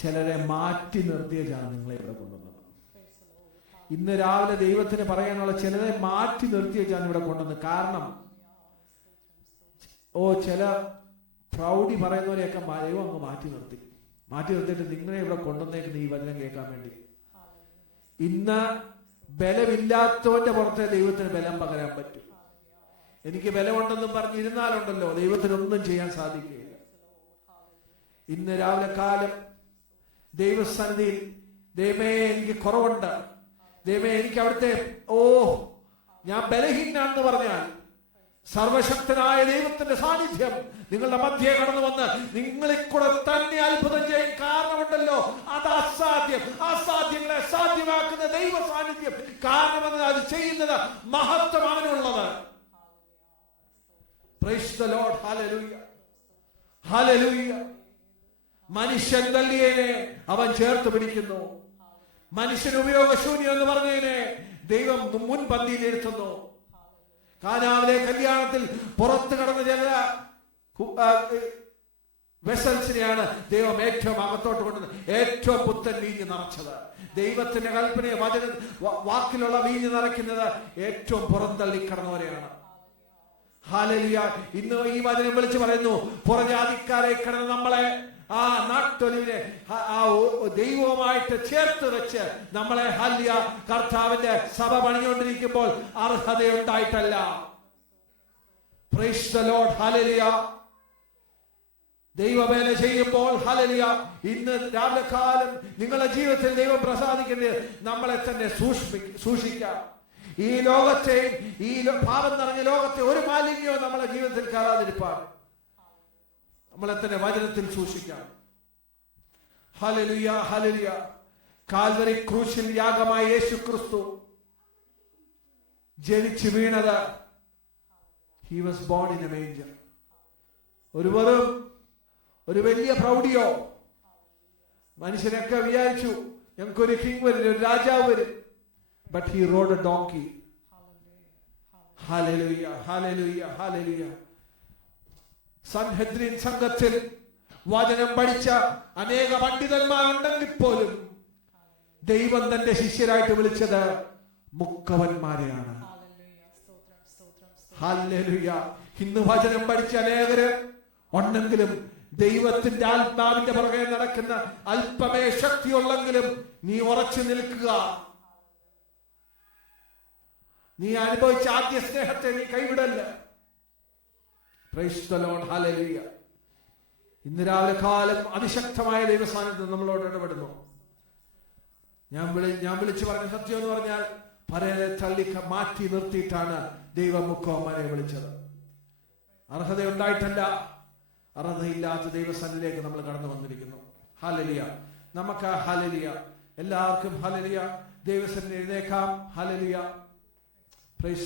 ചിലരെ മാറ്റി നിർത്തിയാണ് നിങ്ങളെ ഇവിടെ കൊണ്ടുവന്നത്. ഇന്ന് രാവിലെ ദൈവത്തിന് പറയാനുള്ള ചിലരെ മാറ്റി നിർത്തിയാണ് ഇവിടെ കൊണ്ടുവന്നത്. കാരണം ചില പ്രൗഢി പറയുന്നവരെയൊക്കെ ദൈവം അങ്ങ് മാറ്റി നിർത്തിയിട്ട് നിങ്ങളെ ഇവിടെ കൊണ്ടുവന്നേക്കുന്ന ഈ വചനം കേൾക്കാൻ വേണ്ടി. ഇന്ന് ബലമില്ലാത്തവന്റെ പുറത്തെ ദൈവത്തിന് ബലം പകരാൻ പറ്റും. എനിക്ക് ബലമുണ്ടെന്നും പറഞ്ഞിരുന്നാലുണ്ടല്ലോ ദൈവത്തിനൊന്നും ചെയ്യാൻ സാധിക്കുകയില്ല. ഇന്ന് രാവിലെ കാലം ദൈവസന്നിധിയിൽ ദൈവമേ എനിക്ക് കുറവുണ്ട്, ദൈവമേ എനിക്ക് അവിടുത്തെ ഞാൻ ബലഹീനാണെന്ന് പറഞ്ഞാൽ സർവശക്തനായ ദൈവത്തിന്റെ സാന്നിധ്യം നിങ്ങളുടെ മധ്യേ കടന്നു വന്ന് നിങ്ങളിൽ കൂടെ തന്നെ അത്ഭുതം ചെയ്യാൻ കാരണമുണ്ടല്ലോ. അത് അസാധ്യങ്ങളെ സാധ്യമാക്കുന്ന ദൈവ സാന്നിധ്യം കാരണമെന്ന് അത് ചെയ്യുന്നത് മഹത്വം അവനുള്ളത്. Praise the Lord. Hallelujah. Hallelujah. മനുഷ്യൻ തള്ളിയതിനെ അവൻ ചേർത്ത് പിടിക്കുന്നു. മനുഷ്യൻ ഉപയോഗശൂന്യം എന്ന് പറഞ്ഞതിനെ ദൈവം മുൻപന്തിയിലിരുത്തുന്നു. കാനാവിലെ കല്യാണത്തിൽ പുറത്തു കടന്ന ചില വെസൽസിനെയാണ് ദൈവം ഏറ്റവും അകത്തോട്ട് കൊണ്ടുവന്നത്. ഏറ്റവും പുത്തൻ വീഞ്ഞ് നിറച്ചത് ദൈവത്തിന്റെ കൽപ്പനയെ വാക്കിലുള്ള വീഞ്ഞ് നിറയ്ക്കുന്നത് ഏറ്റവും പുറന്തള്ളി കടന്നവരെയാണ്. ഹല്ലേലൂയ. ഇന്ന് ഈ വചനം വിളിച്ചു പറയുന്നു, പുറജാതിക്കാരെ കടന്ന് നമ്മളെ ആ നാട്ടൊലിവിനെ ദൈവവുമായിട്ട് ചേർത്ത് വെച്ച് നമ്മളെ ഹല്ലേലൂയ കർത്താവിന്റെ സഭ പണിഞ്ഞുകൊണ്ടിരിക്കുമ്പോൾ അർഹതയുണ്ടായിട്ടല്ല. Praise the Lord. ഹല്ലേലൂയ. ദൈവവേല ചെയ്യുമ്പോൾ ഹല്ലേലൂയ ഇന്ന് രാവിലെ കാലം നിങ്ങളുടെ ജീവിതത്തിൽ ദൈവം പ്രസാദിക്കേണ്ടത് നമ്മളെ തന്നെ സൂക്ഷിക്കാം. ഈ ലോകത്തെയും ഈ പാപം നിറഞ്ഞ ലോകത്തെ ഒരു മാലിന്യവും നമ്മളെ ജീവിതത്തിൽ കയറാതിരിപ്പാൻ നമ്മളെ തന്നെ വചനത്തിൽ സൂക്ഷിക്കാം. ഹല്ലേലൂയ. ഹല്ലേലൂയ. കാൽവരി ക്രൂശിൽ യാഗമായ യേശു ക്രിസ്തു ജനിച്ചു വീണത് he was born in a manger. ഒരു വലിയ പ്രൗഢിയോ മനുഷ്യനൊക്കെ വിചാരിച്ചു ഞങ്ങൾക്കൊരു കിങ് വരും, ഒരു രാജാവ് വരും. But he rode a donkey. Hallelujah. Hallelujah. Hallelujah. Sanhedrin സംഘത്തിൽ വചനം പഠിച്ച അനേക പണ്ഡിതന്മാരുണ്ടെങ്കിൽ പോലും ദൈവം തന്റെ ശിഷ്യരായിട്ട് വിളിച്ചത് മുക്കവന്മാരെയാണ്. ഹല്ലേലൂയ. ഇന്ന് വചനം പഠിച്ച അനേകര് ഉണ്ടെങ്കിലും ദൈവത്തിന്റെ ആത്മാവിന്റെ പുറകെ നടക്കുന്ന അല്പമേ ശക്തിയുള്ളെങ്കിലും നീ ഉറച്ചു നിൽക്കുക. നീ അനുഭവിച്ച ആദ്യ സ്നേഹത്തെ നീ കൈവിടല്ല. Praise the Lord. ഹല്ലേലൂയ. ഇന്ന് രാവിലെ കാലം അതിശക്തമായ ദൈവസാന്നിധ്യം നമ്മളോട് ഇടപെടുന്നു. ഞാൻ വിളിച്ചു പറഞ്ഞ സത്യം എന്ന് പറഞ്ഞാൽ പരരെ തള്ളി മാറ്റി നിർത്തിയിട്ടാണ് ദൈവം മുക്കോമാരെ വിളിച്ചത്. അർഹതയുണ്ടായിട്ടല്ല, അർഹതയില്ലാത്ത ദൈവസന്നിധിയിലേക്ക് നമ്മൾ കടന്നു വന്നിരിക്കുന്നു. ഹല്ലേലൂയ. നമുക്ക് ഹല്ലേലൂയ എല്ലാവർക്കും ഹല്ലേലൂയ ദൈവസന്നിധിയിൽ എഴുന്നേൽക്കാം. ഹല്ലേലൂയ. Praise